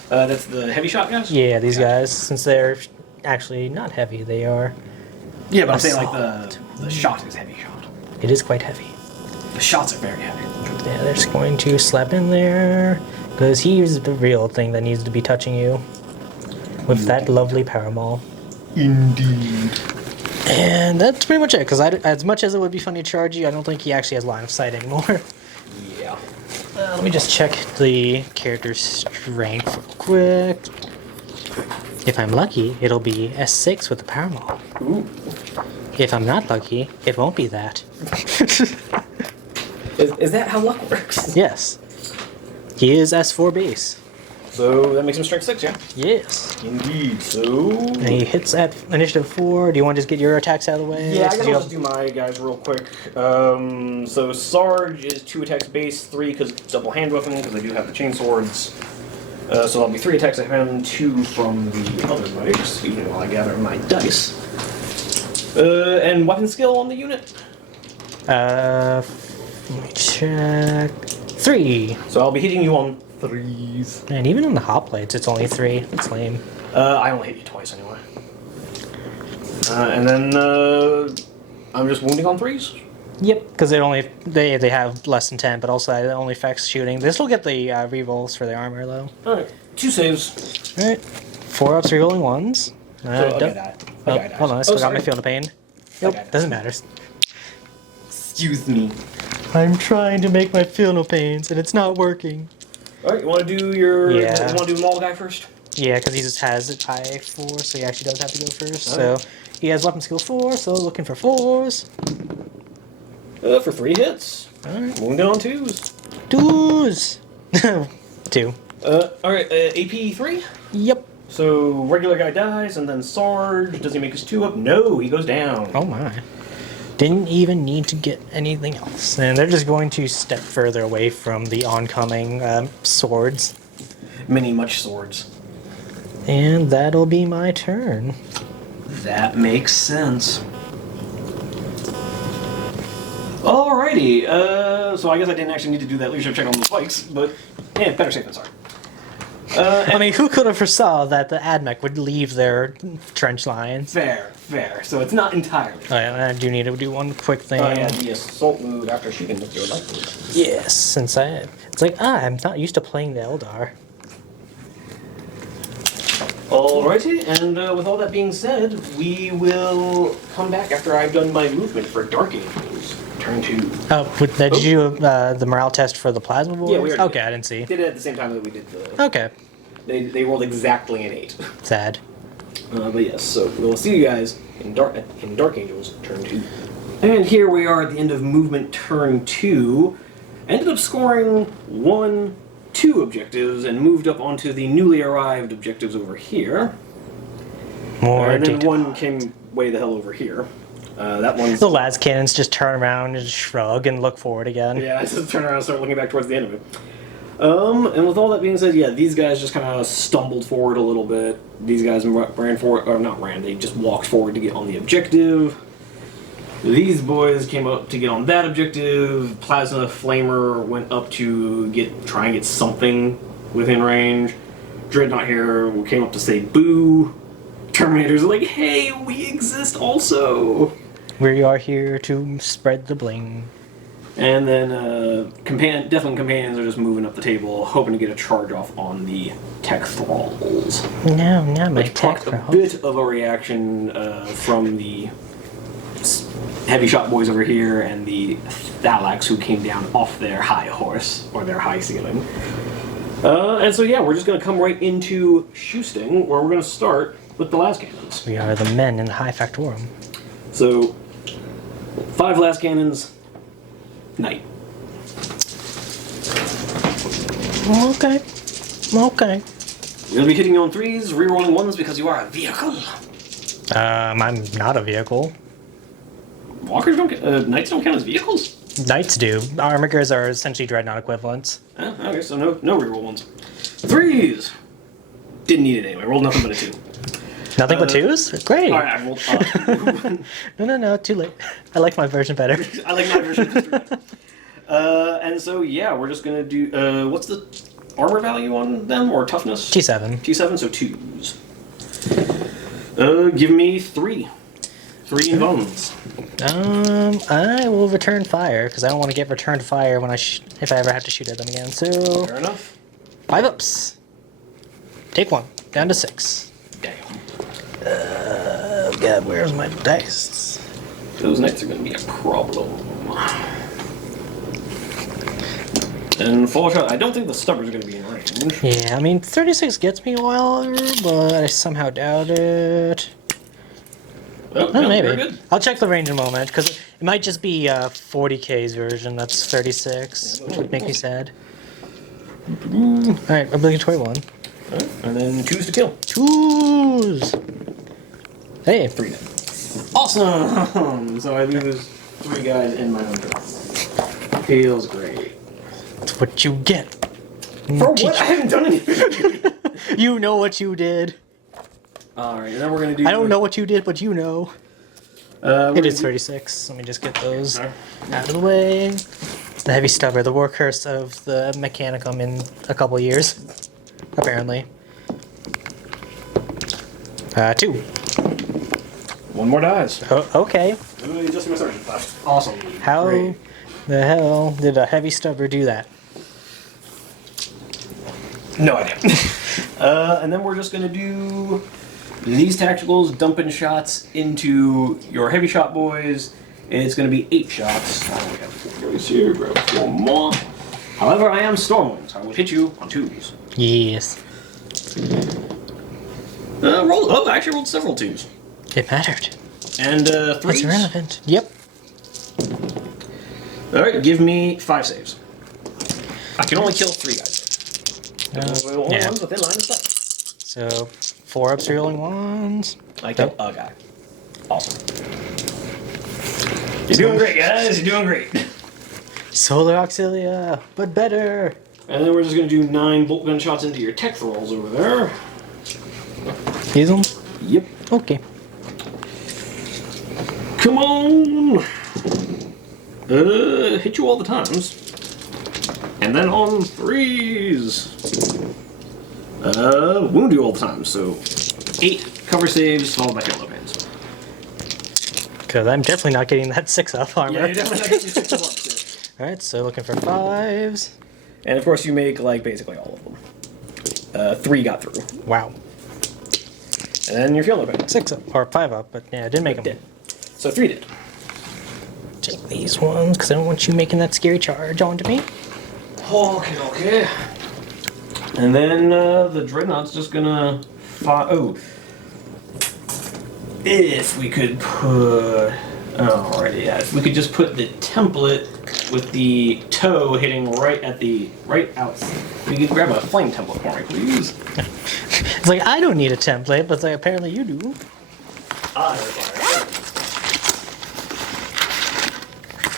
That's the heavy shot guys? Yeah, these guys, since they're actually not heavy, they are. Yeah, but I'm saying like the shot is heavy shot. It is quite heavy. The shots are very heavy. Yeah, they're just going to slap in there, because he's the real thing that needs to be touching you with that lovely power maul. Indeed. And that's pretty much it, because as much as it would be fun to charge you, I don't think he actually has line of sight anymore. Yeah. Let me just check the character's strength real quick. If I'm lucky, it'll be S6 with the power maul. Ooh. If I'm not lucky, it won't be that. Is that how luck works? Yes. He is S4 base. So that makes him strength 6, yeah? Yes. Indeed. So... And he hits at initiative 4. Do you want to just get your attacks out of the way? Yeah, I guess I'll just do my guys real quick. So Sarge is 2 attacks base, 3 because it's double hand weapon, because I do have the chain swords. So that'll be 3 attacks at him, 2 from the other bikes. Excuse me while I gather my dice. And weapon skill on the unit? Let me check. 3. So I'll be hitting you on 3s. And even in the hot plates, it's only 3. It's lame. I only hit you twice anyway. And then I'm just wounding on 3s? Yep, because they have less than 10, but also it only affects shooting. They still get the rerolls for the armor, though. Alright, 2 saves. Alright. 4 ups rerolling 1s. Hold on, I still got my field of pain. Nope, doesn't matter. Excuse me. I'm trying to make my field of pains, and it's not working. Alright, you want to do your... Yeah. You want to do Maul guy first? Yeah, because he just has it high 4, so he actually does have to go first. So he has weapon skill 4, so looking for 4s. For 3 hits. Alright. Wounded on 2s. 2s! 2. Alright, AP 3? Yep. So regular guy dies, and then Sarge, does he make his 2 up? No, he goes down. Oh my. Didn't even need to get anything else. And they're just going to step further away from the oncoming swords. Many much swords. And that'll be my turn. That makes sense. Alrighty, so I guess I didn't actually need to do that leadership check on the spikes, but yeah, better safe than sorry. I mean, who could have foresaw that the AdMech would leave their trench lines? Fair. fair. So it's not entirely. Oh, yeah, and I do need to do one quick thing. Oh, yeah, the assault move after she can do a light move. Yes, since it's like, I'm not used to playing the Eldar. Alrighty, and with all that being said, we will come back after I've done my movement for Dark Angels. Turn 2. Oh, did you do the morale test for the Plasma Boys? Yeah, we already Okay, did. I didn't see. Did it at the same time that we did the... Okay. They rolled exactly an 8. Sad. But yes, so we'll see you guys in Dark Angels, turn 2. And here we are at the end of movement turn 2. Ended up scoring 2 objectives and moved up onto the newly arrived objectives over here. More and then detail. one came way the hell over here. That one's... The las cannons just turn around and shrug and look forward again. Yeah, I just turn around and start looking back towards the end of it. And with all that being said, yeah, these guys just kind of stumbled forward a little bit. These guys ran forward, or not ran, they just walked forward to get on the objective. These boys came up to get on that objective. Plasma Flamer went up to try and get something within range. Dreadnought here came up to say boo. Terminators are like, hey, we exist also. We are here to spread the bling. And then Deathling Companions are just moving up the table, hoping to get a charge off on the Tech Thralls. No, not my Which tech. proc a bit of a reaction from the heavy shot boys over here and the Thalax who came down off their high horse, or their high ceiling. And so yeah, we're just going to come right into Shoosting, where we're going to start with the las cannons. We are the men in the High Factorum. So, 5 las cannons, Knight. Okay. Okay. You're going to be hitting you on 3s, rerolling 1s because you are a vehicle. I'm not a vehicle. Walkers don't Knights don't count as vehicles? Knights do. Armigers are essentially dreadnought equivalents. Okay, so no reroll 1s. 3s! Didn't need it anyway, rolled nothing but a 2. Nothing but 2s? Great. Alright, I rolled No, too late. I like my version better. I like my version of history. And so, yeah, we're just gonna do, what's the armor value on them, or toughness? T7. T7, so 2s. Give me 3. 3 in bones. I will return fire, because I don't want to get returned fire when if I ever have to shoot at them again, so... Fair enough. 5 ups. Take 1. Down to 6. Damn. Oh god, where's my dice? Those knights are gonna be a problem. And full shot, I don't think the stubbers are gonna be in range. Yeah, I mean, 36 gets me a while, but I somehow doubt it. Oh, no, Maybe. Very good. I'll check the range in a moment, because it might just be 40k's version. That's 36, which would make me sad. Alright, obligatory 1. Right, and then 2s to kill. 2s! Hey. 3 then. Awesome! So I lose 3 guys in my own turn. Feels great. That's what you get. For what? I haven't done anything. You know what you did. Alright, and then we're gonna do... I don't know what you did, but you know. It It is 36. Let me just get those out of the way. The heavy stubber, the workhorse of the Mechanicum in a couple years, apparently. 2. 1 more dies. Oh, okay. Just my sergeant left. Awesome. How Great. the hell did a heavy stubber do that? No idea. And then we're just gonna do these tacticals, dumping shots into your heavy shot boys. It's gonna be 8 shots. I only have 4 boys here, grab 4 more. However, I am Stormwind, so I will hit you on 2s. Yes. I actually rolled several 2s. It mattered. And 3s. That's irrelevant. Yep. Alright, give me 5 saves. I can only kill 3 guys. Only yeah. ones within line of sight. So, 4 ups, rolling 1s. I killed a guy. Awesome. You're doing great, guys. You're doing great. Solar Auxilia, but better. And then we're just going to do 9 bolt gun shots into your tech thralls over there. Use them? Yep. Okay. Come on! Hit you all the times. And then on 3s. Wound you all the time. So 8 cover saves followed by halo pains. Because I'm definitely not getting that 6-up armor. Yeah, you're definitely not getting 6 up armor, too. Alright, so looking for 5s. And of course, you make like basically all of them. 3 got through. Wow. And then your field open. 6-up, or 5-up, but yeah, I didn't make them. Did. So 3 did. Take these ones, because I don't want you making that scary charge onto me. Okay. And then the Dreadnought's just gonna... If we could put... Alrighty, yeah. If we could just put the template with the toe hitting right outside. We could grab a flame template for me, please. It's like, I don't need a template, but it's like, apparently you do.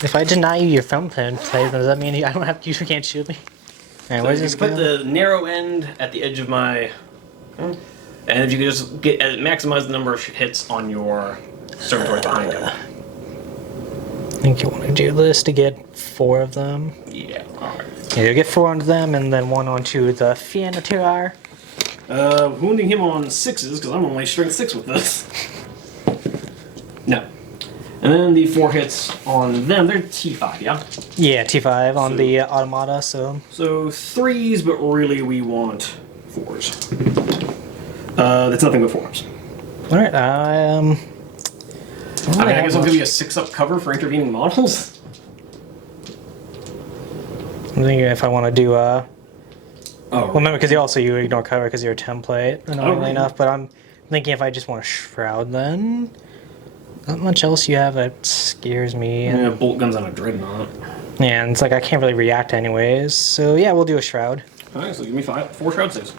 If I deny you your film template, does that mean you can't shoot me? Alright, So where's you this put go? the narrow end at the edge of my... And if you could just maximize the number of hits on your servitor behind you. I think you want to do this to get 4 of them. Yeah, alright. Yeah, you get 4 onto them, and then 1 onto the Fianatirar. Wounding him on 6s, because I'm only strength 6 with this. No. And then the 4 hits on them, they're T5, yeah? Yeah, T5 on the Automata, so... So 3s, but really we want 4s. That's nothing but 4s. Alright, I guess I'll give you a 6-up cover for intervening models. I'm thinking if I want to do well, Oh, remember, because you ignore cover because you're a template, annoyingly right. enough, but I'm thinking if I just want to Shroud then... Not much else you have that scares me. yeah, bolt guns on a Dreadnought. Yeah, and it's like I can't really react anyways, so yeah, we'll do a Shroud. Alright, so give me 4 shroud saves.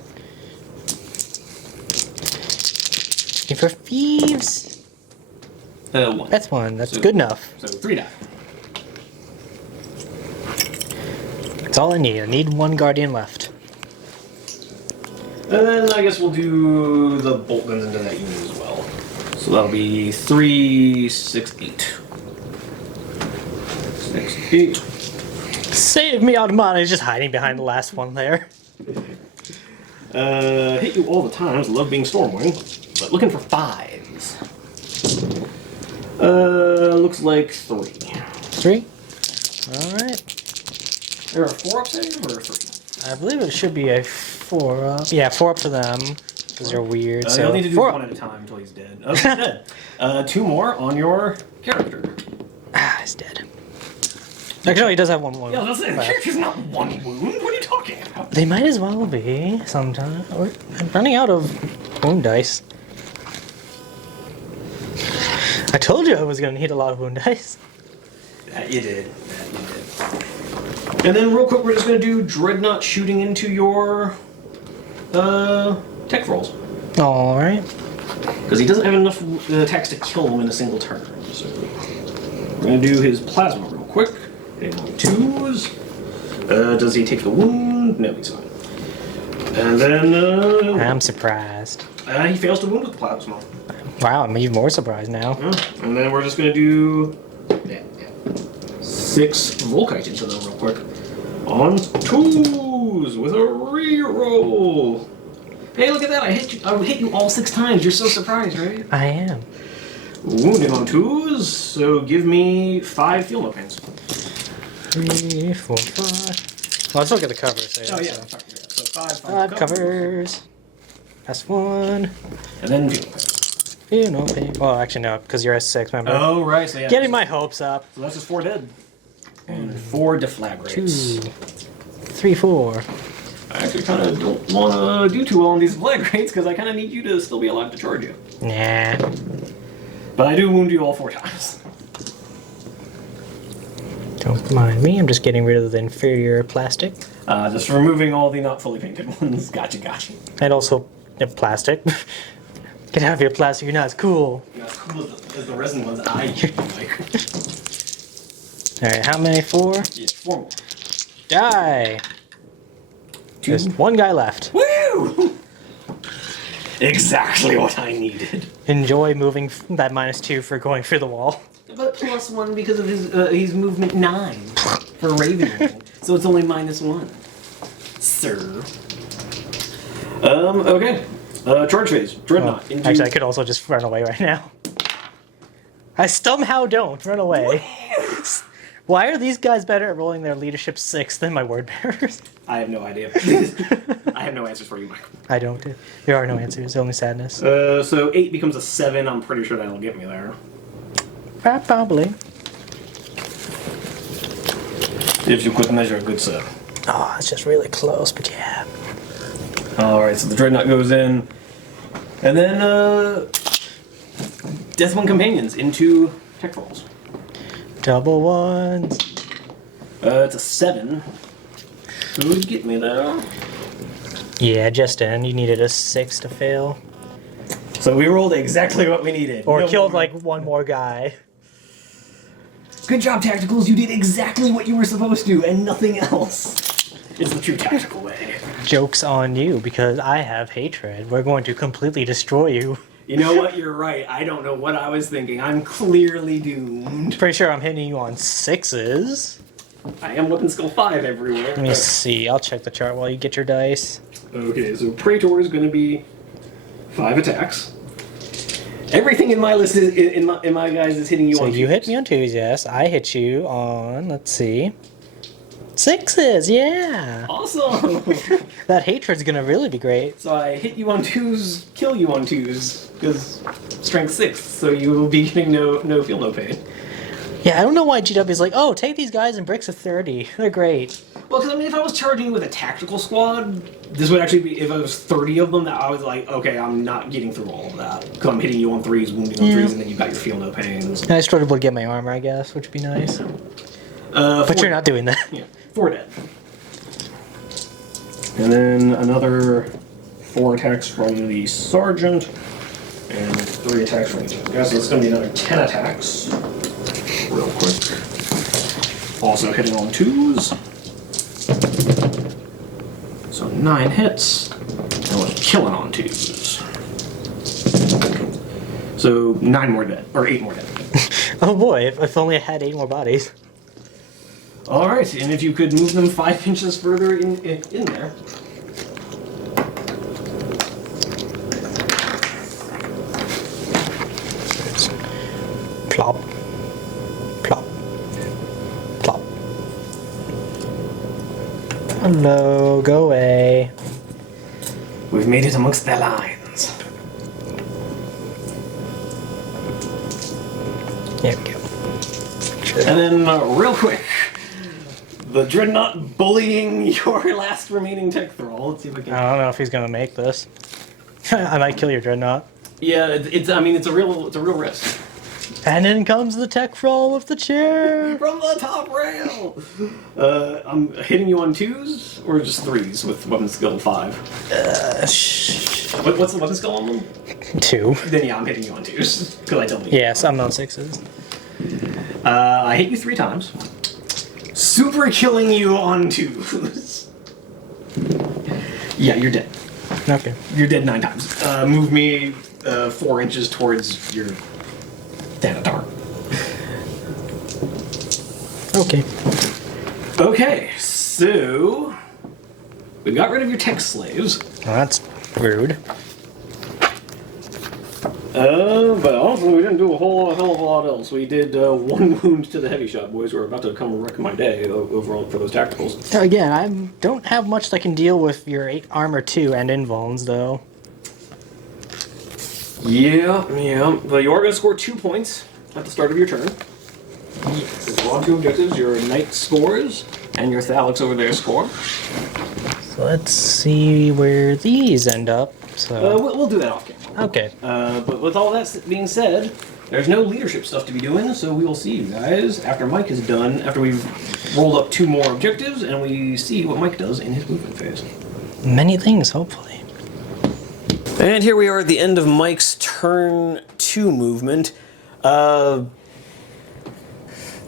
Looking for thieves! 1. That's 1, that's So- good enough. So 3 die. That's all I need. I need 1 Guardian left. And then I guess we'll do the bolt guns into that unit as well. So that'll be 3, 6, 8. 6, 8. Save me, Automata! He's just hiding behind the last one there. Hit you all the times. Love being Stormwing. But looking for 5s. Looks like 3. 3? Alright. There are 4 up save or 3? I believe it should be a 4-up. Yeah, 4-up for them. Because they're weird. So you'll need to do 4 1 at a time until he's dead. Oh, he's dead. 2 more on your character. Ah, he's dead. Actually, no, he does have 1 wound. Yeah, that's it. The character's not 1 wound. What are you talking about? They might as well be sometime. I'm running out of wound dice. I told you I was going to need a lot of wound dice. That you did. And then real quick, we're just going to do Dreadnought shooting into your tech rolls. Alright. Because he doesn't have enough attacks to kill him in a single turn. So we're going to do his plasma real quick. Hitting on 2s. Does he take the wound? No, he's fine. And then... I'm surprised. he fails to wound with the plasma. Wow, I'm even more surprised now. And then we're just going to do 6 Volkite into them real quick. On 2s with a reroll. Hey, look at that! I hit you all 6 times. You're so surprised, right? I am. Wounding on 2s, so give me 5 field note pains. 3, 4, 5. Well, let's look at the cover. So Oh yeah, so. sorry, yeah. So 5 covers. That's 1. and then field note pains. You know, well, actually no, because you're S6, remember? Oh right, so yeah. Getting my hopes up. So that's just 4 dead. And 4 deflagrates. 2, 3, 4. I actually kind of don't want to do too well on these deflagrates because I kind of need you to still be alive to charge you. Nah. But I do wound you all 4 times. Don't mind me, I'm just getting rid of the inferior plastic. Just removing all the not fully painted ones. Gotcha. And also, plastic. Get out of here, plastic, you're not as cool. Not as cool as the resin ones I use, like. Alright, how many? 4? Yes, 4 more. Die! 2. There's 1 guy left. Woo! Exactly what I needed. Enjoy moving that -2 for going through the wall. But +1 because of his movement 9 for Raven. So it's only -1. Sir. Okay. Charge phase. Dreadnought. Into... Actually, I could also just run away right now. I somehow don't. Run away. Why are these guys better at rolling their leadership 6 than my word bearers? I have no idea. I have no answers for you, Mike. I don't. There are no answers, only sadness. So 8 becomes a 7. I'm pretty sure that'll get me there. Probably. If you could measure a good sir. Oh, it's just really close, but yeah. Alright, so the Dreadnought goes in. And then, Deathwing Companions into tech rolls. Double ones. It's a 7. Should get me there. Yeah, just in. You needed a 6 to fail. So we rolled exactly what we needed. Or No killed more. like one more guy. Good job, Tacticals. You did exactly what you were supposed to, and nothing else. It's the true tactical way. Joke's on you, because I have hatred. We're going to completely destroy you. You know what? You're right. I don't know what I was thinking. I'm clearly doomed. Pretty sure I'm hitting you on 6s. I am weapon skill 5 everywhere. Let me see. I'll check the chart while you get your dice. Okay, so Praetor is going to be 5 attacks. Everything in my list is in my guys is hitting you So on you 2s. hit me on 2s, yes. I hit you on, let's see, 6s, yeah. Awesome. That hatred's gonna really be great. So I hit you on 2s, kill you on 2s, because strength 6, so you will be getting feel no pain. Yeah, I don't know why GW's like, oh, take these guys in bricks of 30. They're great. Well, because I mean, if I was charging you with a tactical squad, this would actually be, if it was 30 of them, that I was like, okay, I'm not getting through all of that. Because I'm hitting you on 3s, wounding on 3s, and then you got your feel no pains. And I struggled to get my armor, I guess, which would be nice. But 4 you're not doing that. Yeah, 4 dead. And then another 4 attacks from the Sergeant, and 3 attacks from the guy. So it's going to be another 10 attacks. Real quick. Also hitting on 2s. So 9 hits. And we're killing on 2s. So 9 more dead. Or 8 more dead. Oh boy, if only I had 8 more bodies. Alright, and if you could move them 5 inches further in there. Plop. Plop. Plop. Hello, go away. We've made it amongst their lines. There we go. And then, real quick, the Dreadnought bullying your last remaining tech thrall. Let's see if we I can. don't know if he's gonna make this. I might kill your Dreadnought. Yeah, it's. I mean, it's a real risk. And in comes the tech roll of the chair. From the top rail. I'm hitting you on 2s or just 3s with weapon skill 5. What's the weapon skill on them? 2. Then yeah, I'm hitting you on 2s because I doubled you. Yes, I'm on 6s. I hit you 3 times. Super killing you on 2s. Yeah, you're dead. Okay. You're dead 9 times. Move me 4 inches towards your Thanatar. Okay. Okay, so we got rid of your tech slaves. Well, that's rude. But also we didn't do a hell of a lot else. We did 1 wound to the heavy shot boys who are about to come wreck my day overall for those tacticals. Again, I don't have much that can deal with your 8 armor 2 and invulns, though. Yeah. But you are going to score 2 points at the start of your turn. Yes. We're on 2 objectives. Your knight scores, and your Thalix over there score. So let's see where these end up. So We'll do that off camera. okay. But with all that being said, there's no leadership stuff to be doing, so we will see you guys after Mike is done, after we've rolled up 2 more objectives, and we see what Mike does in his movement phase. Many things, hopefully. And here we are at the end of Mike's turn 2 movement.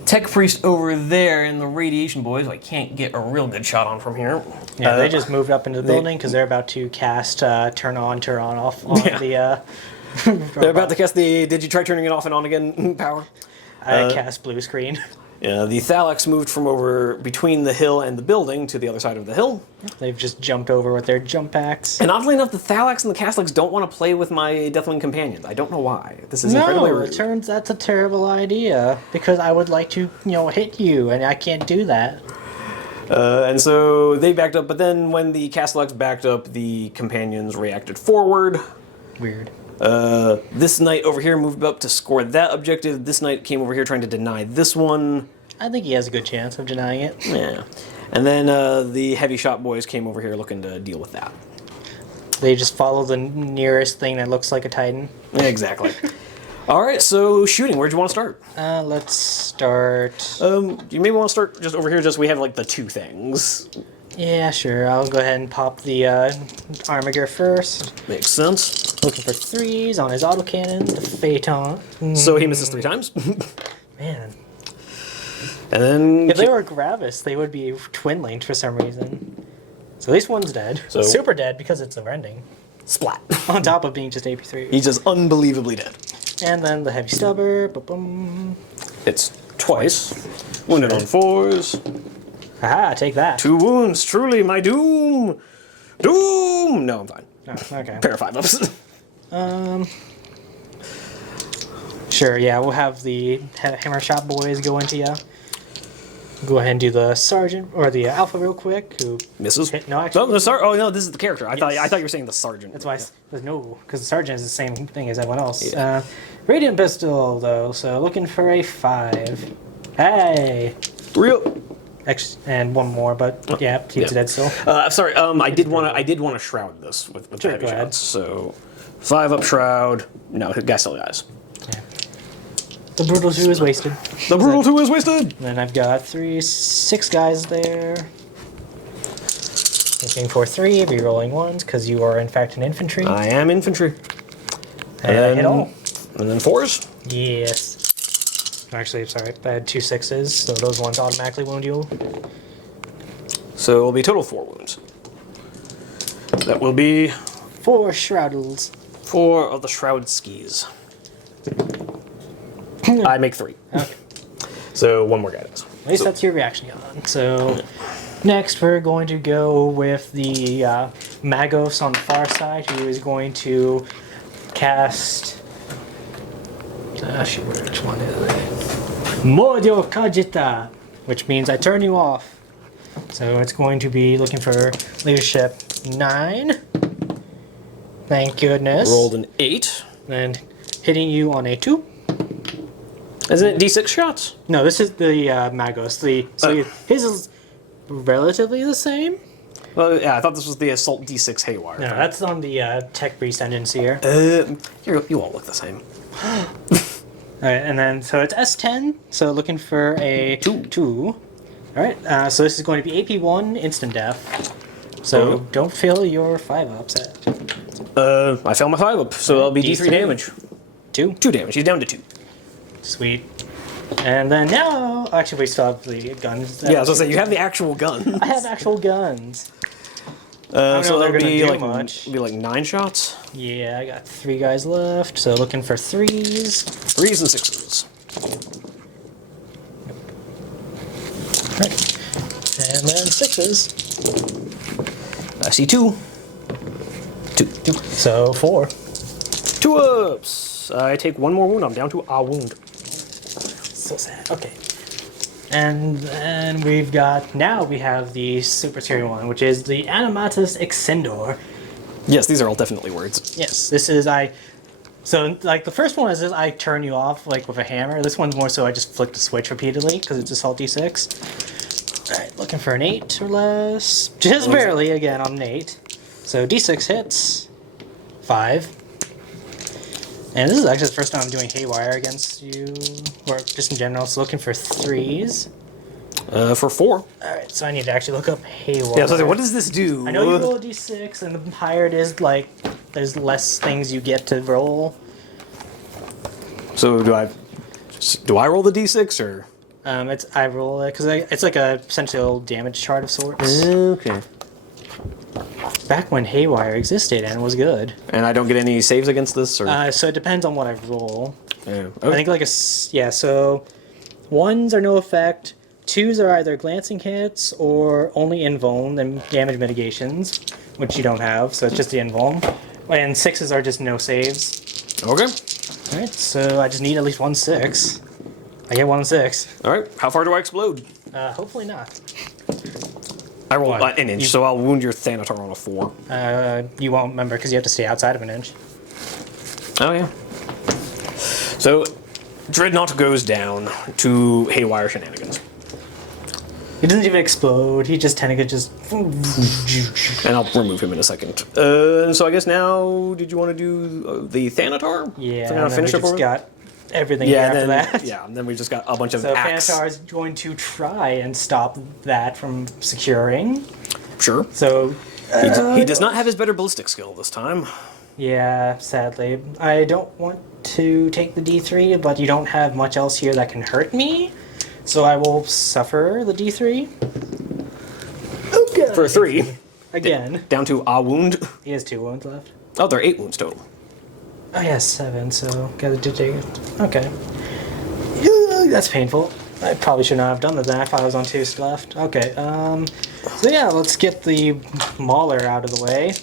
Tech Priest over there in the Radiation Boys, who I can't get a real good shot on from here. Yeah, they just moved up into the building because they're about to cast turn on, turn off on Yeah. the. They're about to cast the did you try turning it off and on again power. I cast blue screen. The Thalax moved from over between the hill and the building to the other side of the hill. They've just jumped over with their jump packs. And oddly enough, the Thalax and the Catholics don't want to play with my Deathwing companions. I don't know why. This is incredibly rude. It turns that's a terrible idea because I would like to, hit you, and I can't do that. And so they backed up, but then when the Catholics backed up, the companions reacted forward. Weird. This knight over here moved up to score that objective. This knight came over here trying to deny this one. I think he has a good chance of denying it. Yeah. And then the heavy shot boys came over here looking to deal with that. They just follow the nearest thing that looks like a Titan. Exactly. All right, so shooting. Where'd you want to start? Let's start. You maybe want to start just over here. Just we have like the two things. Yeah, sure. I'll go ahead and pop the armiger first. Makes sense. Looking for 3s on his autocannon, the Phaeton. So he misses 3 times. Man. And then If they were Gravis, they would be twin linked for some reason. So at least one's dead. So- Super dead because it's a rending. splat. On top of being just AP3. He's just unbelievably dead. And then the heavy stubber. Boom. It's twice. Wounded on 4s. Haha, take that. 2 wounds. Truly my doom. Doom. No, I'm fine. Oh, okay. Pair of 5-ups. Sure, yeah, we'll have the hammer shot boys go into you. Go ahead and do the sergeant or the alpha real quick. Who Misses. No, actually, Oh, oh no, this is the character. I Yes. thought you were saying the sergeant. that's why I said no, because the sergeant is the same thing as everyone else. Yeah. Radiant pistol though, so looking for a 5. Hey, Real. and one more, but yeah, he's dead still. Sorry. I did want to shroud this with Sure, heavy go ahead. shots. So 5-up shroud. No, guy still dies. Yeah. The brutal 2 is wasted. The brutal 2 is wasted. Then I've got 6 guys there. Looking for 3, re-rolling 1s, because you are in fact an infantry. I am infantry. And hit all. And then 4s. Yes. Actually, sorry, I had 2 6s, so those ones automatically wound you. So it will be total 4 wounds. That will be 4 shroudles. 4 of the shroud skis. I make 3. Okay. So 1 more guy does. At least that's your reaction gun. So next we're going to go with the Magos on the far side, who is going to cast. Shoot, which one is it? Modio Kajita, which means I turn you off. So it's going to be looking for leadership 9. Thank goodness. Rolled an 8. And hitting you on a 2. Isn't it D6 shots? No, this is the Magos. His is relatively the same. Well, yeah, I thought this was the Assault D6 Haywire. No, that's on the Tech Beast engines here. You all look the same. Alright, and then, so it's S10, so looking for a 2. Alright, so this is going to be AP1 instant death. So don't fail your 5-ups at. I failed my 5-up, so that'll be D3 damage. 2. 2 damage. He's down to 2. Sweet. And then now, actually, we still have the guns. Yeah, I was gonna say you have the actual gun. I have actual guns. So they're that'll gonna be do like much. be like 9 shots. Yeah, I got 3 guys left, so looking for 3s. 3s and 6s. Right. And then 6s. I see 2. 2. So 4. 2-ups. I take 1 more wound. I'm down to a wound. So sad. Okay. And then we have the super tier 1, which is the Animatus Extendor. Yes, these are all definitely words. Yes, this is so like the first one is I turn you off like with a hammer. This one's more so I just flick the switch repeatedly because it's Assault D6. Alright, looking for an 8 or less. Just barely again on an 8. So D6 hits. 5. And this is actually the first time I'm doing Haywire against you, or just in general, so looking for 3s. For 4. Alright, so I need to actually look up Haywire. Yeah, so I was like, what does this do? I know you roll a d6, and the higher it is, like, there's less things you get to roll. So do I roll the d6 or? I roll it, because it's like a essential damage chart of sorts. Okay. Back when Haywire existed and was good. And I don't get any saves against this, or? So it depends on what I roll. Yeah. I think like so 1s are no effect. 2s are either glancing hits or only invuln and damage mitigations, which you don't have, so it's just the invuln. And 6s are just no saves. Okay. Alright, so I just need at least 1 6. I get 1 6. All right. How far do I explode? Hopefully not. I roll What? an inch, so I'll wound your Thanatar on a 4. You won't remember because you have to stay outside of an inch. Oh, yeah. So, Dreadnought goes down to haywire shenanigans. He doesn't even explode. He just tend to just. And I'll remove him in a second. So I guess now, did you want to do the Thanatar? Yeah, So and then we just got everything here after that. Yeah, and then we just got a bunch of So axe. Thanatar is going to try and stop that from securing. Sure. So He does not have his better ballistic skill this time. yeah, sadly, I don't want to take the D3, but you don't have much else here that can hurt me. So I will suffer the D3. Okay. For 3. Again. Down to a wound. He has 2 wounds left. Oh, there are 8 wounds total. Oh, yeah, 7, so gotta do take it. Okay. That's painful. I probably should not have done that. I thought I was on 2 left. Okay, so yeah, let's get the Mauler out of the way.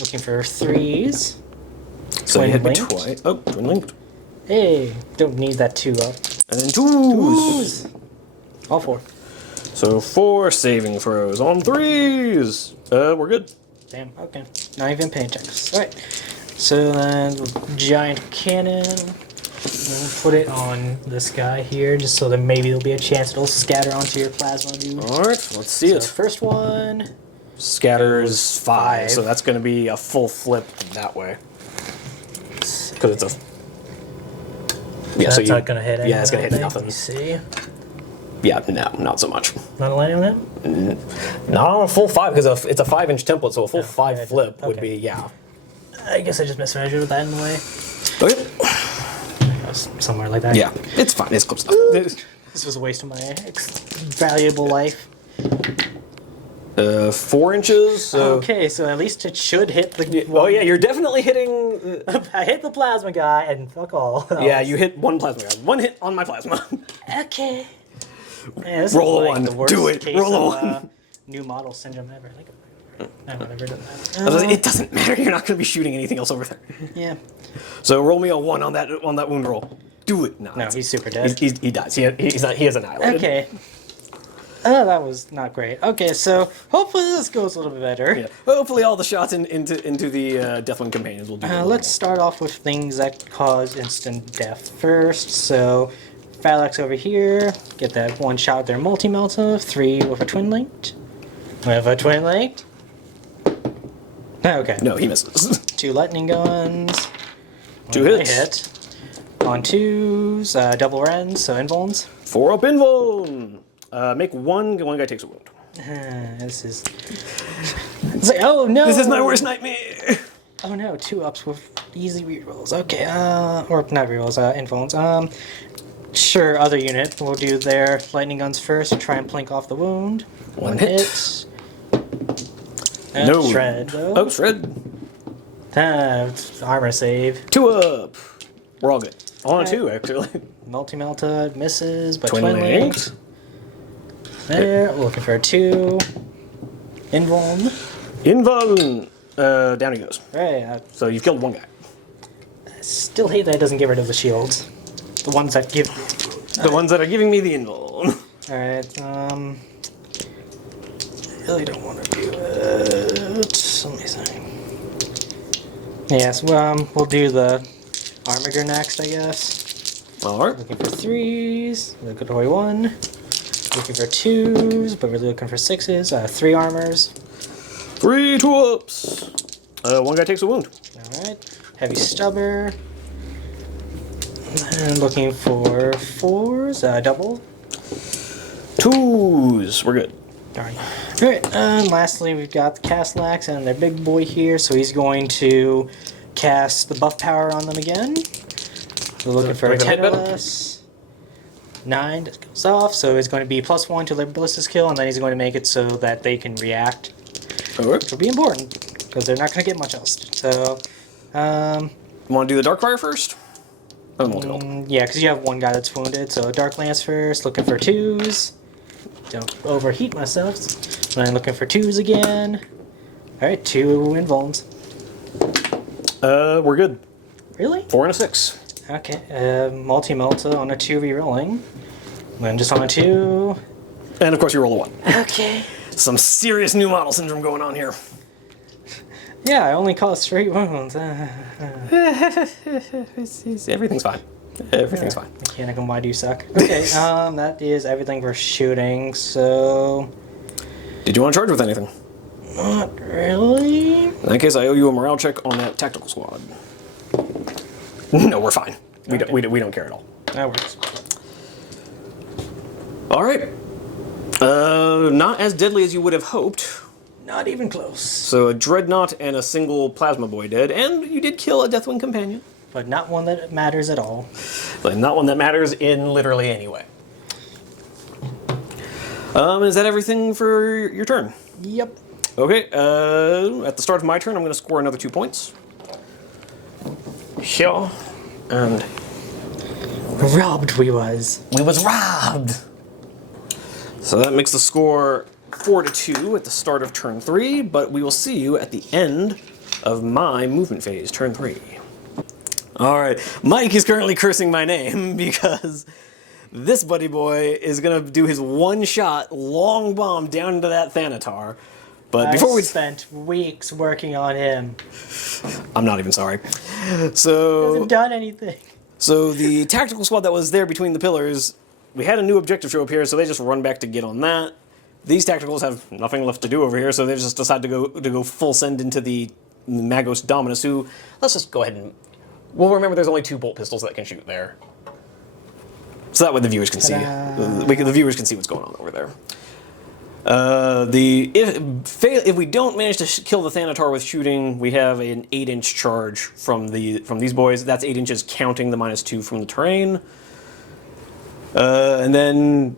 Looking for 3s. So you hit me Twin linked. twice. Oh, twin linked. Hey, don't need that 2 up. And then 2s. All 4. So 4 saving throws on 3s. We're good. Damn, okay. Not even pain checks. Alright. So then, giant cannon. We'll put it on this guy here, just so that maybe there'll be a chance it'll scatter onto your plasma dude. Alright, let's see So it. first one. Scatters 5, 5. so that's going to be a full flip that way. Because it's a... Yeah, That's so not gonna hit anything. Yeah, it's going to hit Let me nothing. see. Yeah, no, not so much. Not a landing on it? Not on a full 5, because it's a 5-inch template, so a full 5 yeah, flip would okay. be, yeah. I guess I just mismeasured with that in the way. Okay. It was somewhere like that. Yeah, it's fine. It's close enough. This was a waste of my valuable life. 4 inches. So Okay, so at least it should hit the. Oh yeah, you're definitely hitting. I hit the plasma guy and fuck all. Yeah, you hit one plasma guy. 1 hit on my plasma. Okay. Man, this Roll is a like 1. the worst Do it. case Roll a of, 1. New model syndrome ever. Like, I've never done that. I was like, it doesn't matter. You're not going to be shooting anything else over there. Yeah. So roll me a 1 on that wound roll. Do it. No, He's super dead. He dies. He is annihilated. Okay. Oh, that was not great. Okay, so hopefully this goes a little bit better. Yeah. Hopefully all the shots into the Deathwind companions will do. Let's start off with things that cause instant death first. So, Phalanx over here, get that 1 shot with their multi-melta. 3 with a twin linked. With a twin linked. Okay. No, he misses. 2 lightning guns. 2 One hits. Hit. On 2s, double rends, so invulns. 4 up invuln. Make 1 guy takes a wound. This is. It's like, oh no! This is my worst nightmare. Oh no, 2 ups with easy rerolls. Okay, or not rerolls, invulns. Sure, other unit will do their lightning guns first and try and plink off the wound. 1 hit. And No. shred, though. Oh, shred. Armor save. 2 up. We're all good. On Alright. 2, actually. Multi-melta misses, but Twin twin linked. linked. There, looking for a 2. Invuln. Invuln. Down he goes. Right, So you've killed 1 guy. I still hate that it doesn't get rid of the shields. The ones that give. The ones that are giving me the invuln. Alright, I really don't want to do it. Let me see. Yes, well, we'll do the armiger next, I guess. Alright. Looking for 3s, looking for 1. Looking for 2s, but really looking for 6s. 3 armors. 3 2-ups. 1 guy takes a wound. Alright, heavy stubber. And looking for 4s, double. 2s. We're good. Darn. Alright, and lastly we've got the Castellax and their big boy here, so he's going to cast the buff power on them again. So looking for a Make them 10 hit or better? less. 9 just goes off, so it's going to be +1 to their ballista skill, and then he's going to make it so that they can react, Alright. which will be important, because they're not going to get much else. So, You want to do the Darkfire first? Oh, multi-bolt. Yeah, because you have one guy that's wounded. So Dark Lance first, looking for 2s. Don't overheat myself. And then looking for 2s again. All right, 2 invulns. We're good. Really? 4 and a 6. Okay, multi-multi on a 2 re-rolling. Then just on a 2. And of course you roll a 1. Okay. Some serious new model syndrome going on here. Yeah, I only caused 3 wounds. Everything's fine. Everything's fine. Mechanicum, why do you suck? Okay, that is everything for shooting, so... Did you want to charge with anything? Not really. In that case, I owe you a morale check on that tactical squad. No, we're fine. We don't care at all. That works. All right. Not as deadly as you would have hoped. Not even close. So a dreadnought and a single plasma boy dead, and you did kill a Deathwing companion. But not one that matters at all. But not one that matters in literally any way. Is that everything for your turn? Yep. Okay, at the start of my turn, I'm going to score another 2 points. Here. And Robbed we was. we was robbed! So that makes the score 4-2 at the start of turn 3, but we will see you at the end of my movement phase, turn 3. Alright, Mike is currently cursing my name because this buddy boy is going to do his one-shot long bomb down into that Thanatar. But before we spent weeks working on him. I'm not even sorry. He So hasn't done anything. So the tactical squad that was there between the pillars, we had a new objective show up here, so they just run back to get on that. These tacticals have nothing left to do over here, so they just decide to go full send into the Magos Dominus, who, let's just go ahead and, well, remember there's only 2 bolt pistols that can shoot there. So that way the viewers can see. The viewers can see what's going on over there. If we don't manage to kill the Thanatar with shooting, we have an 8-inch charge from these boys. That's 8 inches counting the -2 from the terrain. And then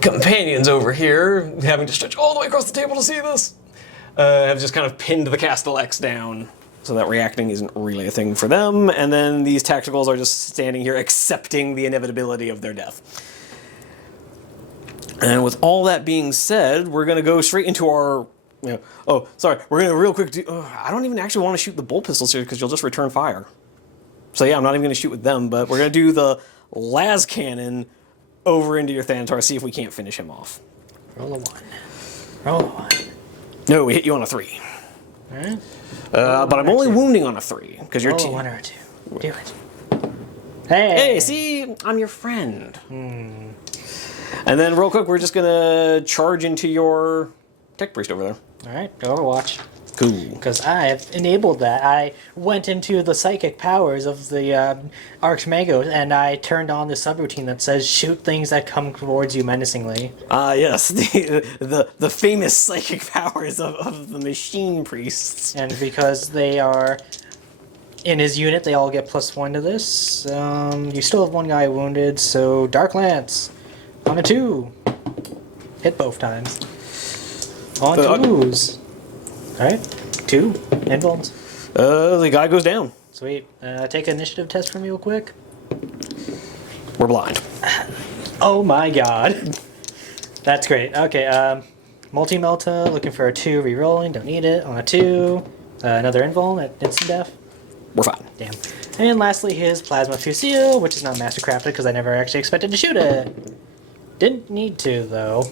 companions over here, having to stretch all the way across the table to see this, have just kind of pinned the Castellax down. So that reacting isn't really a thing for them. And then these tacticals are just standing here accepting the inevitability of their death. And with all that being said, we're going to go straight into our... we're going to real quick do... I don't even actually want to shoot the bolt pistols here because you'll just return fire. So yeah, I'm not even going to shoot with them, but we're going to do the las cannon over into your Thanatar, see if we can't finish him off. Roll a 1. Roll a 1. No, we hit you on a 3. Alright. But I'm only wounding on a 3, because you're... Roll a 1 or a 2. Do it. Hey! Hey, see? I'm your friend. And then real quick, we're just going to charge into your Tech Priest over there. Alright, Overwatch. Cool. Because I have enabled that. I went into the psychic powers of the Archmagos and I turned on the subroutine that says shoot things that come towards you menacingly. Yes, the famous psychic powers of the Machine Priests. And because they are in his unit, they all get +1 to this. You still have one guy wounded, so Dark Lance on a 2. Hit both times. On 2s. Alright, 2 invulns. The guy goes down. Sweet. Take an initiative test from me real quick. We're blind. Oh my god. That's great. Okay, multi-melta, looking for a 2, re-rolling, don't need it. On a 2, another invuln at instant death. We're fine. Damn. And lastly, his plasma fusil, which is not mastercrafted because I never actually expected to shoot it. Didn't need to, though.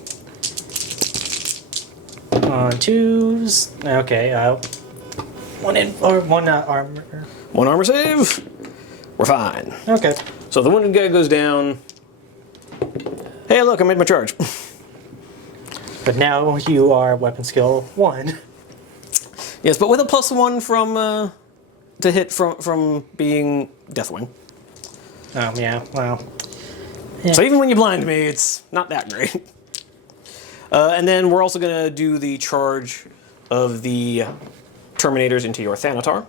On 2s. Okay, one armor. One armor save. We're fine. Okay. So the wounded guy goes down. Hey, look, I made my charge. But now you are weapon skill 1. Yes, but with a +1 from to hit from being Deathwing. Oh yeah. Wow. So even when you blind me, it's not that great. And then we're also going to do the charge of the Terminators into your Thanatar.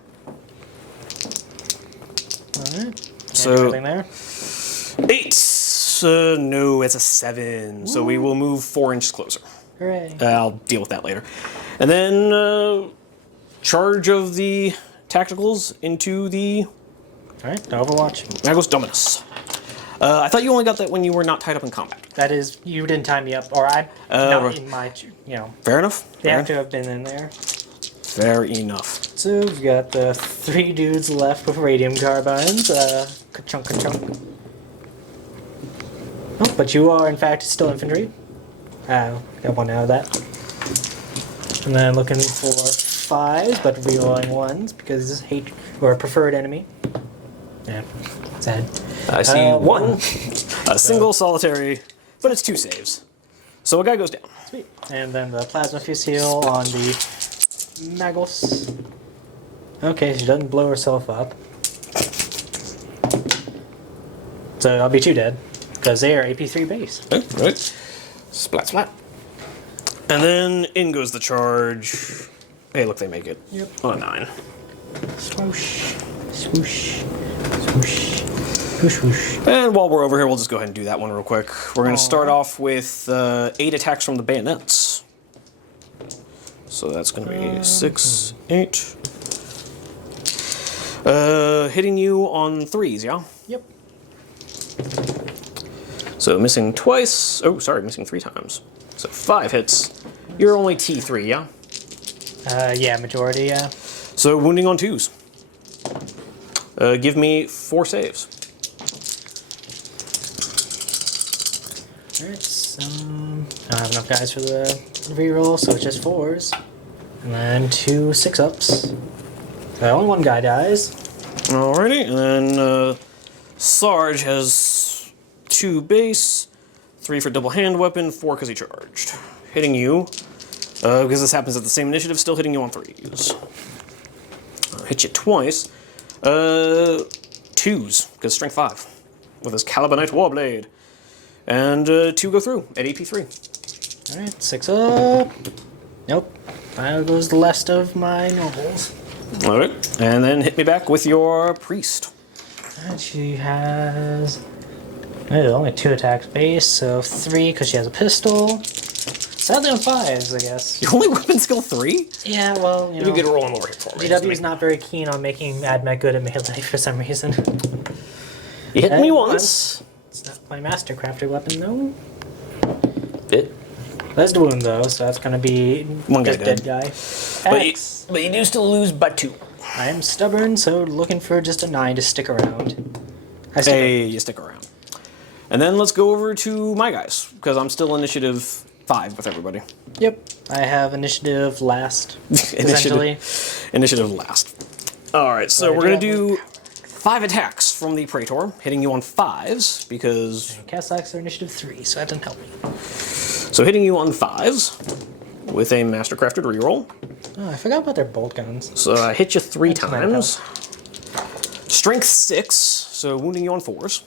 Alright. So Anything there? 8. No, it's a 7. Ooh. So we will move 4 inches closer. Hooray. I'll deal with that later. And then charge of the Tacticals into the Alright, Overwatch. Magos Dominus. I thought you only got that when you were not tied up in combat. That is, you didn't time me up, or I'm not in my, you know. Fair enough. They have to have been in there. Fair enough. So we've got the 3 dudes left with radium carbines. Ka-chunk, ka-chunk. Oh, but you are in fact still infantry. Got one out of that. And then looking for 5s, but rerolling 1s because hate or preferred enemy. Yeah, sad. I see 1. A single solitary, but it's 2 saves. So a guy goes down. Sweet. And then the plasma fusile on the Magos. Okay, she doesn't blow herself up. So I'll be 2 dead. Because they are AP3 base. Okay, right. Splat, splat. And then in goes the charge. Hey, look, they make it. Yep. On a 9. Swoosh. Swoosh. Swoosh. Swoosh, swoosh. And while we're over here, we'll just go ahead and do that one real quick. We're going to start off with 8 attacks from the bayonets. So that's going to be 6, 8. Hitting you on 3s, yeah? Yep. So missing twice. Oh, sorry, missing 3 times. So 5 hits. You're only T3, yeah? Yeah, majority, yeah. So wounding on 2s. Give me 4 saves. Alright, so I don't have enough guys for the reroll, so it's just 4s. And then 2 6-ups. So only 1 guy dies. Alrighty, and then Sarge has 2 base, 3 for double hand weapon, 4 because he charged. Hitting you, because this happens at the same initiative, still hitting you on 3s. Hit you twice. 2s, because strength 5, with his Calibanite Warblade. And 2 go through at AP3. Alright, 6 up. Nope. There goes the last of my nobles. Alright, and then hit me back with your priest. And she has only 2 attacks base, so 3 because she has a pistol. Sadly on 5s, I guess. Your only weapon skill 3? Yeah, well, You get a roll over here for me. GW is not very keen on making AdMech good at melee for some reason. You hit me once. It's not my mastercrafted weapon, though. It. That's the wound, though, so that's going to be 1 guy just dead. dead guy. But you do still lose by 2. I am stubborn, so looking for just a 9 to stick around. Hey, you stick around. And then let's go over to my guys, because I'm still initiative 5 with everybody. Yep, I have initiative last, essentially. Initiative last. Alright, so we're going to do 5 attacks from the Praetor, hitting you on 5s, because... Caslax are initiative 3, so that doesn't help me. So hitting you on 5s, with a Mastercrafted reroll. Oh, I forgot about their bolt guns. So I hit you 3 That's times. Strength 6, so wounding you on 4s.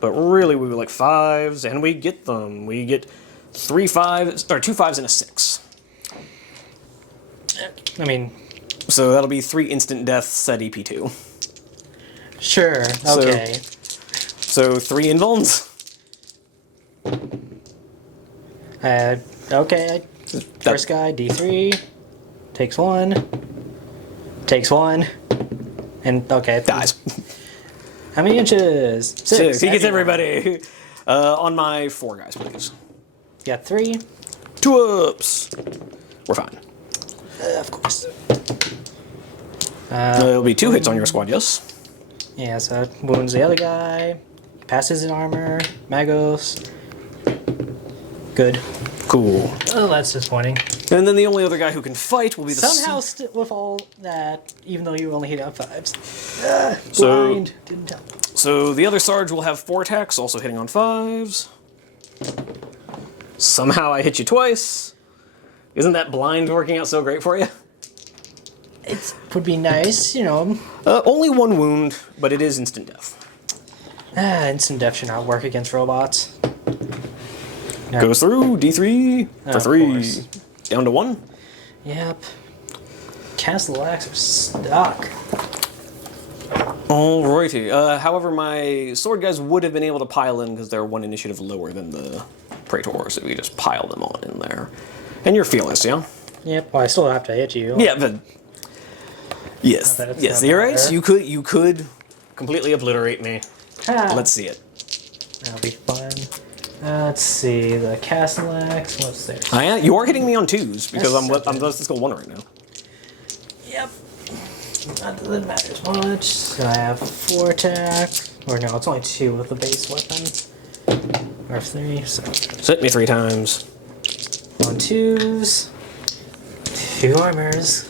But really, we were like 5s, and we get them. We get 3 5s, or 2 5s and a 6. I mean... So that'll be 3 instant deaths at EP2. Sure, okay. So 3 invulns. Okay. First guy, D3. Takes 1. Takes 1. And, okay. Dies. How many inches? 6. He gets everybody. On my 4 guys, please. You got 3. 2 ups. We're fine. Of course. There'll be 2 hits on your squad, yes. Yeah, so it wounds the other guy. Passes his armor. Magos. Good. Cool. Oh, that's disappointing. And then the only other guy who can fight will be the... Somehow, with all that, even though you only hit on 5s. So- Blind. Didn't tell. So the other Sarge will have 4 attacks, also hitting on 5s. Somehow I hit you twice. Isn't that blind working out so great for you? It would be nice, you know. Only 1 wound, but it is instant death. Instant death should not work against robots. No. Goes through, D3 for Of 3. course. Down to 1. Yep. Castellax are stuck. Alrighty. However, my sword guys would have been able to pile in because they're 1 initiative lower than the Praetor, so we just pile them on in there. And you're fearless, yeah? Yep, well, I still have to hit you. Yeah, but... Yes, Not that it's yes, not you're right. better. You could completely obliterate me. Ha! Let's see it. That'll be fun. Let's see, the Castellax, what's there? You are hitting me on 2s, because That's I'm okay. still 1 right now. Yep. Not that it matters much. So I have 4 attacks. Or no, it's only 2 with the base weapon. Or 3, so. So hit me 3 times. On 2s. 2 armors.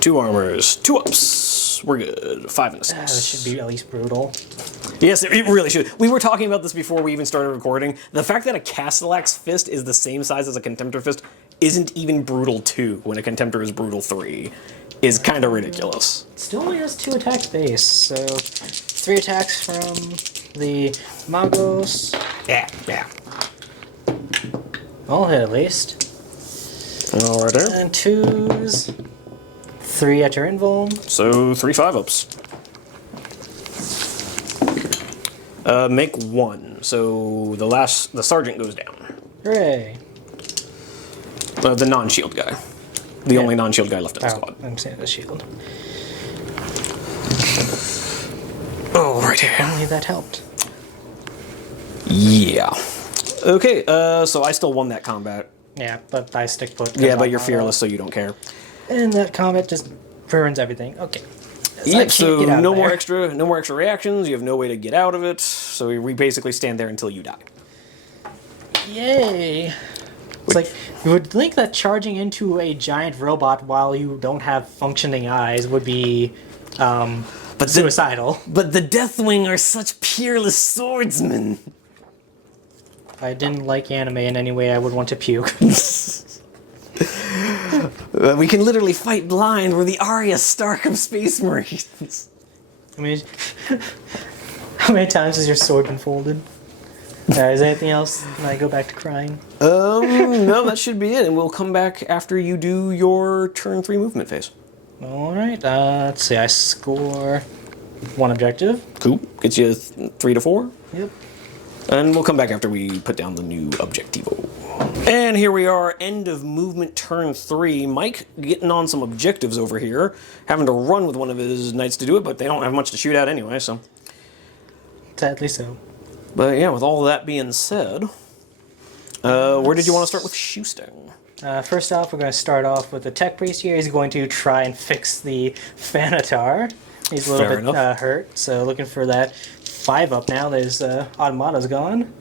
2 armors, 2 ups. We're good. 5 and a 6. This should be at least brutal. Yes, it really should. We were talking about this before we even started recording. The fact that a Castellax fist is the same size as a Contemptor fist isn't even brutal 2 when a Contemptor is brutal 3 is kind of ridiculous. It still only has 2 attacks base, so 3 attacks from the Magos. Yeah. I'll hit at least. All right there. And 2s. 3 at your invuln. So 3 5-ups. Make 1. So the sergeant goes down. Hooray. The non-shield guy. The only non-shield guy left in the squad. I'm saying the shield. Oh, right here. Only that helped. Yeah. Okay, so I still won that combat. Yeah, but I stick put. Yeah, but you're fearless, so you don't care. And that combat just ruins everything. Okay. Yep, so no of more there. extra reactions. You have no way to get out of it. So we basically stand there until you die. Yay! It's like, you would think that charging into a giant robot while you don't have functioning eyes would be suicidal. But the Deathwing are such peerless swordsmen. If I didn't like anime in any way, I would want to puke. We can literally fight blind. We're the Arya Stark of Space Marines. I mean, how many times has your sword been folded? Is there anything else? Can I go back to crying? No, that should be it. And we'll come back after you do your turn 3 movement phase. Alright, let's see, I score 1 objective. Cool. Gets you 3 to 4. Yep. And we'll come back after we put down the new objectivo. And here we are, end of movement turn 3. Mike getting on some objectives over here. Having to run with one of his knights to do it, but they don't have much to shoot at anyway, so. Sadly so. But yeah, with all that being said, where did you want to start with Shoesting? First off, we're going to start off with the Tech Priest here. He's going to try and fix the Thanatar. He's a little bit hurt, so looking for that 5-up now. There's Automata's gone.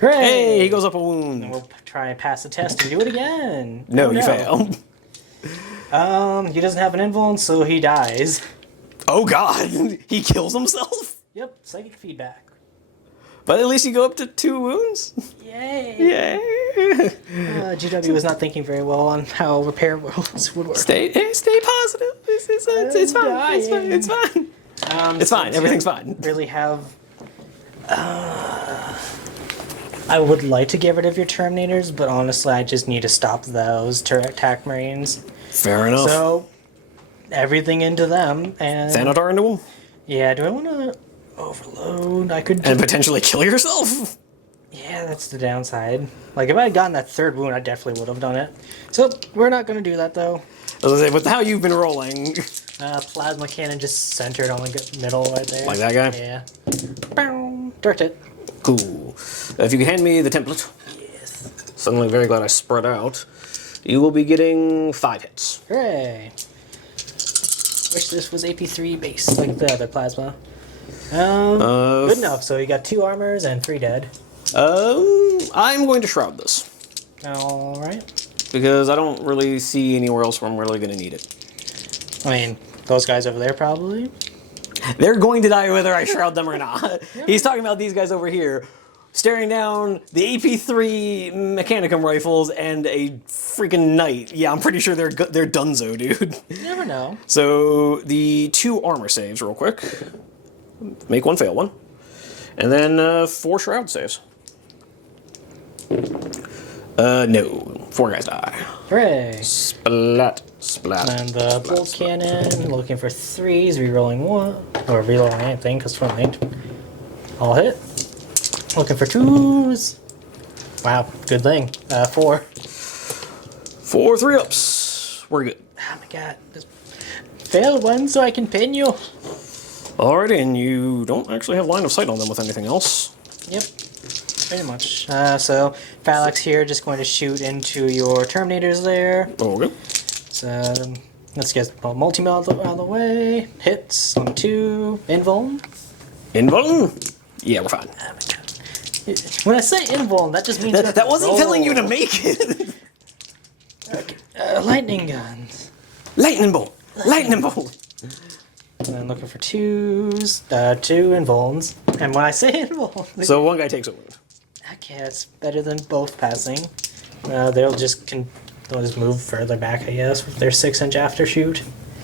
Hooray! Hey, he goes up a wound. And we'll try and pass the test and do it again. No, you fail. He doesn't have an invuln, so he dies. Oh god, he kills himself? Yep, psychic feedback. But at least you go up to 2 wounds. Yay! Yay! GW was not thinking very well on how repair wounds would work. Stay positive. It's fine. It's fine. It's fine. Everything's fine. Really have. I would like to get rid of your Terminators, but honestly, I just need to stop those attack Marines. Fair enough. So, everything into them, and Thanatar into them? yeah. Do I want to overload? I could. And potentially kill yourself? Yeah, that's the downside. Like if I had gotten that 3rd wound, I definitely would have done it. So we're not going to do that though. With how you've been rolling. Plasma cannon just centered on the middle right there. Like that guy? Yeah. Bow. Dirt it. Cool. If you can hand me the template. Yes. Suddenly very glad I spread out. You will be getting 5 hits. Hooray. Wish this was AP3 base, like the other plasma. Good enough. So you got 2 armors and 3 dead. I'm going to shroud this. Alright. Because I don't really see anywhere else where I'm really going to need it. I mean, those guys over there probably. They're going to die whether I shroud them or not. He's talking about these guys over here, staring down the AP3 Mechanicum rifles and a freaking knight. Yeah, I'm pretty sure they're dunzo, dude. You never know. So the 2 armor saves real quick. Make 1, fail 1. And then 4 shroud saves. No. 4 guys die. Hooray. Splat. Splat. And the bolt cannon, looking for 3s, rerolling 1. Or rerolling anything, because front linked. All hit. Looking for 2s. Wow, good thing. 4. 4 3-ups. We're good. Oh my god. Just failed one so I can pin you. Alrighty, and you don't actually have line of sight on them with anything else. Yep, pretty much. So Phalanx here just going to shoot into your Terminators there. Okay. So let's get multi-mill out of the way. Hits on 2. Invuln. Invuln? Yeah, we're fine. When I say invuln, that just means you have That to wasn't roll. telling you to make it. Lightning guns. Lightning bolt. Lightning bolt. And then looking for 2s. 2 invulns. And when I say invuln, So one guy takes a wound. okay, that's better than both passing. They'll just move further back, I guess, with their 6-inch after shoot.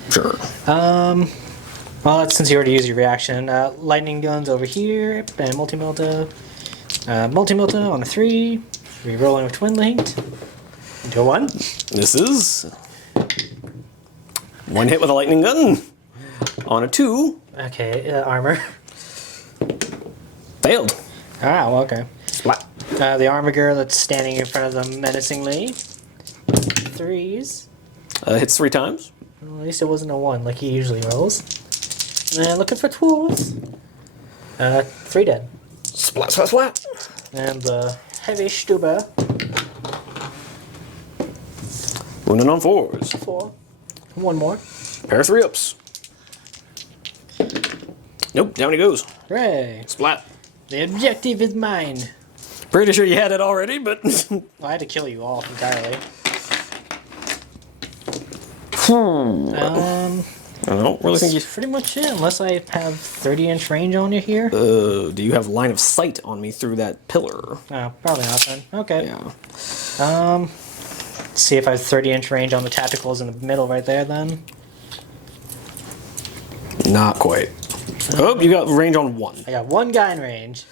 Sure. Well, that's since you already used your reaction. Lightning guns over here, and multi-milta. Multi-milta on a 3. Rerolling with twin linked. Into a 1. This is one hit with a lightning gun on a 2. Okay, armor. Failed. Ah, well, okay. Splat. The armiger that's standing in front of them menacingly. 3s. Hits 3 times. Well, at least it wasn't a 1 like he usually rolls. And looking for 12s. 3 dead. Splat, splat, splat. And the heavy Stuber. Wounded on 4s. 4. 1 more. Pair of 3-ups. Nope, down he goes. Hooray! Splat. The objective is mine. Pretty sure you had it already, but... Well, I had to kill you all entirely. I don't really think you... That's pretty much it, unless I have 30-inch range on you here. Do you have line of sight on me through that pillar? Oh, probably not then. Okay. Yeah. Let's see if I have 30-inch range on the tacticals in the middle right there then. Not quite. Oh, you got range on 1. I got 1 guy in range.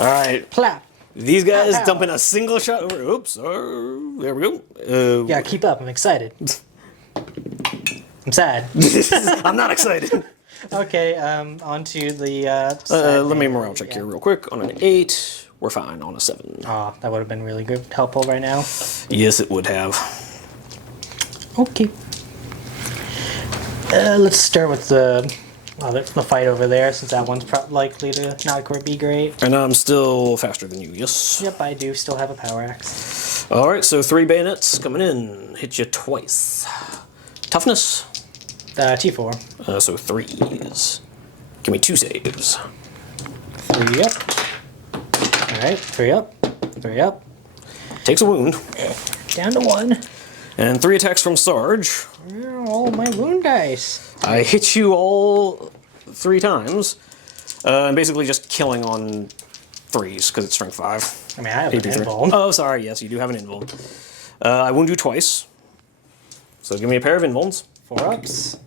Alright. Plap. These guys Ow. dumping a single shot over. Oops. There we go. Yeah, keep up. I'm excited. I'm sad. I'm not excited. Okay, on to the side Let me thing. morale check Yeah. here real quick. On an 8, we're fine. On a 7. Oh, that would have been really good, helpful right now. Yes, it would have. Okay. Let's start with the fight over there, since that one's likely to not be great. And I'm still faster than you, yes? Yep, I do still have a power axe. Alright, so 3 bayonets coming in. Hit you twice. Toughness? T4. So 3s. Give me 2 saves. 3 up. Alright, 3 up. 3 up. Takes a wound. Down to 1. And 3 attacks from Sarge. Oh, my wound dice. I hit you all 3 times. And basically just killing on 3s, because it's strength 5. I mean, I have an AP three. invuln. Oh, sorry, yes, you do have an invuln. I wound you twice. So give me a pair of invulns. 4 ups.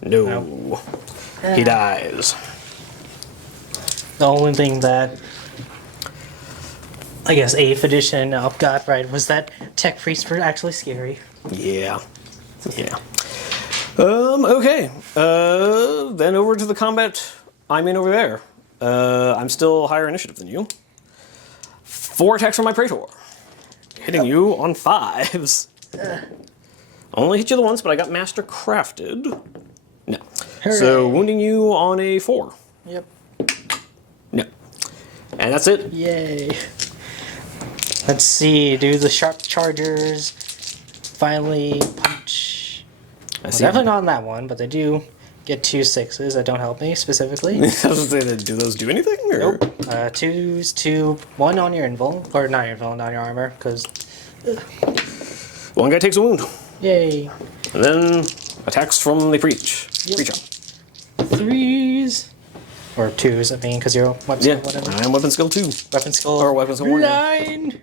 No. He dies. The only thing that I guess 8th edition got right was that tech priests were actually scary. Yeah. Yeah. Okay. Then over to the combat I'm in over there. I'm still higher initiative than you. 4 attacks from my Praetor. Hitting you on 5s. Only hit you the once, but I got Master Crafted. No. Hooray. So wounding you on a 4. Yep. No. And that's it. Yay. Let's see, do the sharp chargers finally punch? I Well, see. definitely not on that one, but they do get 2 6s that don't help me specifically. I was gonna say, do those do anything? Or? Nope. 2s, 2, 1 on your invul, or not your invul, on your armor, because One guy takes a wound. yay. And then attacks from the Preach. Yep. Preacher. 3s. Or 2s, I mean, because you're weapon Yeah, skill, whatever. I'm weapon skill 2. Weapon skill. Or weapon skill 1. 9!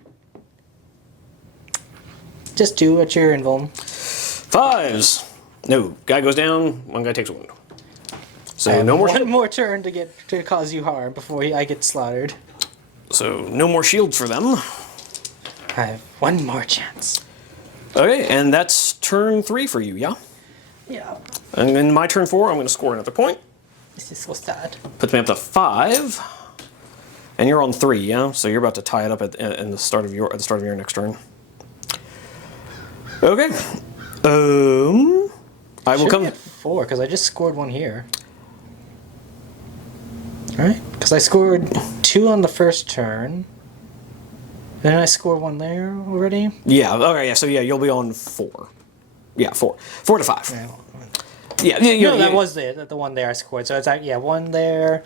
Just 2 at your invul. 5s. No, guy goes down, 1 guy takes a wound. So I have no more one more turn to cause you harm before I get slaughtered. So no more shields for them. I have 1 more chance. Okay, and that's turn 3 for you, yeah? Yeah. And then my turn 4, I'm going to score another point. This is so sad. Puts me up to 5. And you're on 3, yeah? So you're about to tie it up at the start of your next turn. Okay. I will Should come. be at 4 because I just scored 1 here. Alright, because I scored 2 on the first turn. Didn't I score 1 there already? Yeah, okay, yeah, so yeah, you'll be on 4. Yeah, 4. 4 to 5. Yeah, No, that was the one there I scored. So it's like, yeah, 1 there,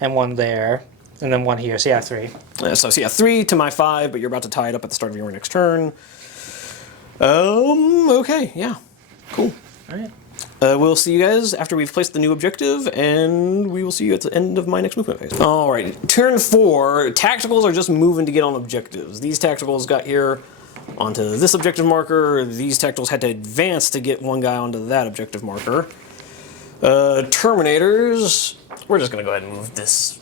and 1 there, and then 1 here. So yeah, 3. So yeah, 3 to my 5, but you're about to tie it up at the start of your next turn. Okay, yeah. Cool. Alright. We'll see you guys after we've placed the new objective, and we will see you at the end of my next movement phase. Alright, turn 4. Tacticals are just moving to get on objectives. These tacticals got here onto this objective marker. These tacticals had to advance to get one guy onto that objective marker. Terminators, we're just going to go ahead and move this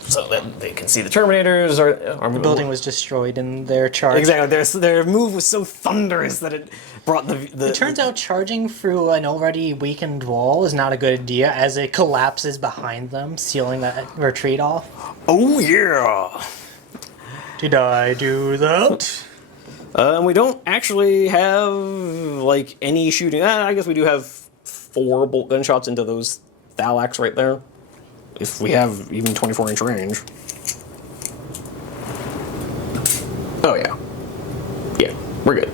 so that they can see the Terminators. The building was destroyed in their charge. Exactly, their move was so thunderous that it brought the It turns out charging through an already weakened wall is not a good idea, as it collapses behind them, sealing that retreat off. Oh yeah! Did I do that? And we don't actually have, like, any shooting. I guess we do have 4 bolt gunshots into those Thalax right there. If we have even 24-inch range. Oh, yeah. Yeah, we're good.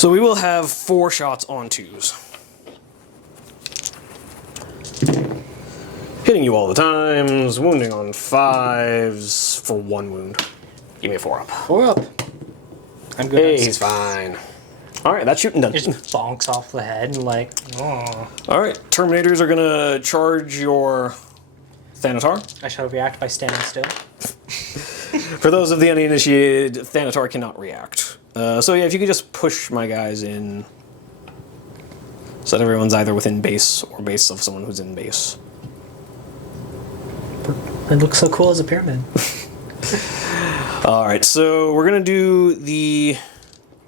So we will have 4 shots on 2s. Hitting you all the times, wounding on 5s for 1 wound. Give me a 4 up. 4 up. I'm good. Hey, he's fine. Alright, that's shooting done. It just bonks off the head and like, oh. Alright, Terminators are gonna charge your Thanatar. I shall react by standing still. For those of the uninitiated, Thanatar cannot react. So yeah, if you could just push my guys in so that everyone's either within base or base of someone who's in base. It looks so cool as a pyramid. Alright, so we're gonna do the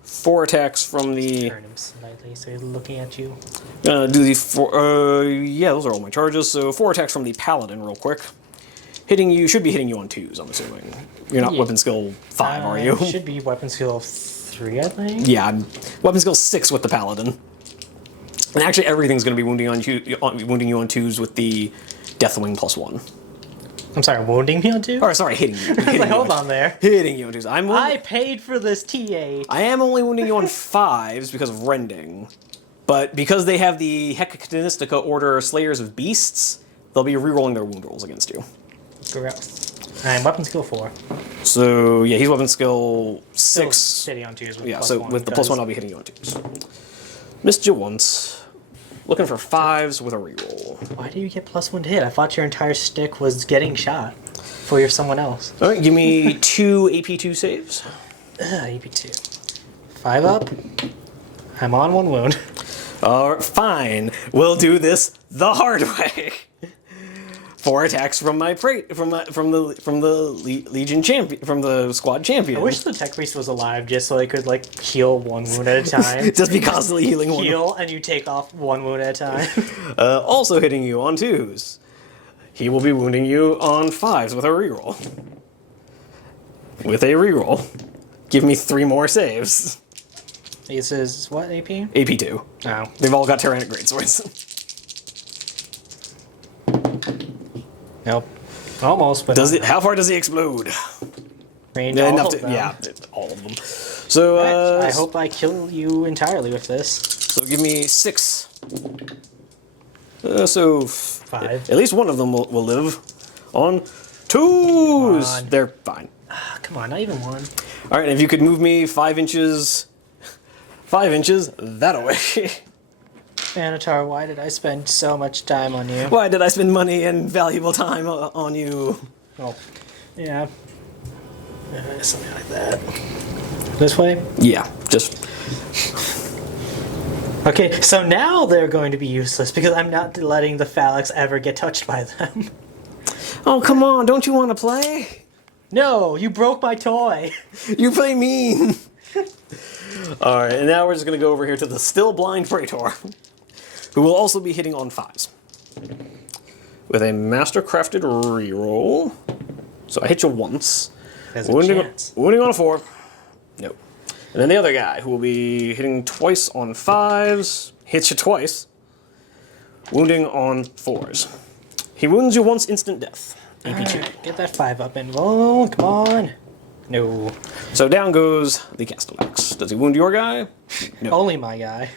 4 attacks from the... Turn him slightly so he's looking at you. Do the 4... yeah, those are all my charges. So 4 attacks from the Paladin real quick. Hitting you, should be hitting you on 2s, I'm assuming. You're not weapon skill 5, are you? Should be weapon skill 3, I think. Yeah, I'm weapon skill 6 with the Paladin. And actually everything's going to be wounding you on 2s with the Deathwing +1. I'm sorry, wounding me on 2? Or sorry, hitting you. Hitting Like, you hold on there. Hitting you on 2s. I paid for this TA. I am only wounding you on 5s because of rending. But because they have the Hecanistica Order Slayers of Beasts, they'll be rerolling their wound rolls against you. Gross. I'm weapon skill 4. So yeah, he's weapon skill 6. Still steady on 2s with Yeah, +1 so with the +1 I'll be hitting you on 2s. Missed you once. Looking for 5s with a reroll. Why do you get +1 to hit? I thought your entire stick was getting shot for your someone else. Alright, give me 2 AP2 saves. AP2. 5 up. I'm on 1 wound. Alright, fine. We'll do this the hard way. 4 attacks from my from the Legion champion, from the squad champion. I wish the tech priest was alive just so I could like heal 1 wound at a time. Just be constantly healing one. Heal and you take off 1 wound at a time. Also hitting you on 2s. He will be wounding you on 5s with a reroll. With a reroll. Give me 3 more saves. This is what AP? AP2. Oh. They've all got Tyrannic Greatswords. Nope. Almost, but Does it? How far does he explode? range Yeah, all enough of to, them. yeah, all of them. So I hope I kill you entirely with this. So give me 6. So 5. At least one of them will live on 2s. Come on. They're fine. Ah, come on, not even 1. All right, if you could move me 5 inches, 5 inches that away. Anatar, why did I spend so much time on you? Why did I spend money and valuable time on you? Oh, yeah. Something like that. This way? Yeah, just Okay, so now they're going to be useless because I'm not letting the phalanx ever get touched by them. oh come on! Don't you want to play? No, you broke my toy. You play mean. All right, and now we're just gonna go over here to the still blind Praetor, who will also be hitting on 5s with a master-crafted reroll. So I hit you once. There's a Wounding, chance. wounding on a 4. Nope. And then the other guy, who will be hitting twice on 5s, hits you twice. Wounding on 4s. He wounds you once, instant death. AP2. Alright, get that 5 up and roll. Come on. No. So down goes the Castellax. Does he wound your guy? No. Only my guy.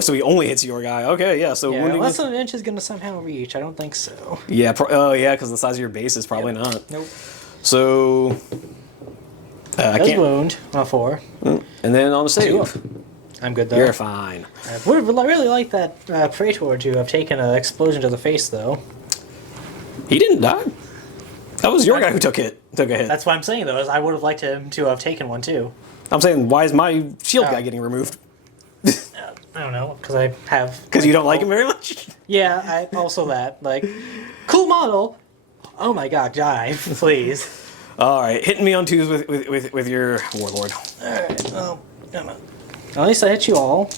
So he only hits your guy. Okay, yeah. So Yeah, wounding. unless an inch is going to somehow reach. I don't think so. Yeah. Yeah, because the size of your base is probably not. Nope. So. I Does can't. wound on a 4. And then on the save. I'm good though. You're fine. I would really like that Praetor to have taken an explosion to the face though. He didn't die. That was your guy who took a hit. That's what I'm saying though, is I would have liked him to have taken one too. I'm saying, why is my shield Oh. guy getting removed? I don't know, because I have... Because you don't like him very much? Yeah, I also that. Like, cool model! Oh my god, die, please. Alright, hitting me on 2s with your Warlord. Alright, well, come on. At least I hit you all. 2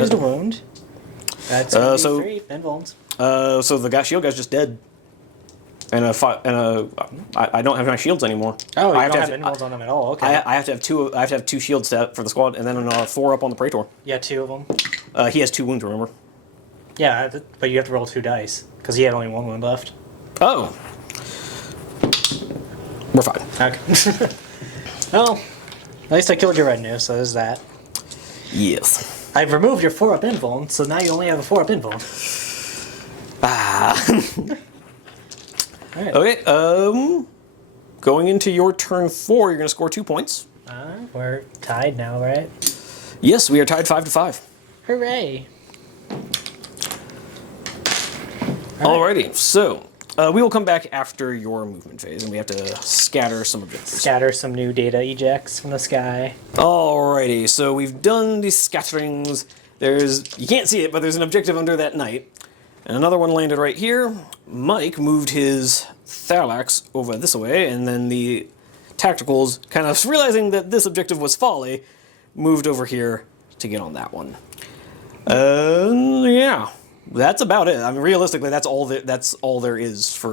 is the wound. That's so- 3 and wounds. So the shield guy's just dead. I don't have my shields anymore. Oh, you I don't have any wounds on them at all, okay. I have to have 2. I have to have 2 shields for the squad, and then 4 up on the Praetor. Yeah, 2 of them. He has 2 wounds, remember? Yeah, but you have to roll 2 dice, because he had only 1 wound left. Oh. We're fine. Okay. Well, at least I killed your red news, so there's that. Yes. I've removed your 4-up invuln, so now you only have a 4-up invuln. Alright. Okay, going into your turn 4, you're going to score 2 points. We're tied now, right? Yes, we are tied 5-5. Hooray! Alrighty, so we will come back after your movement phase, and we have to scatter some objectives. Scatter some new data ejects from the sky. Alrighty, so we've done the scatterings. You can't see it, but there's an objective under that knight. And another one landed right here. Mike moved his Tharlax over this way, and then the tacticals, kind of realizing that this objective was folly, moved over here to get on that one. Yeah, that's about it. I mean, realistically, that's all there is for.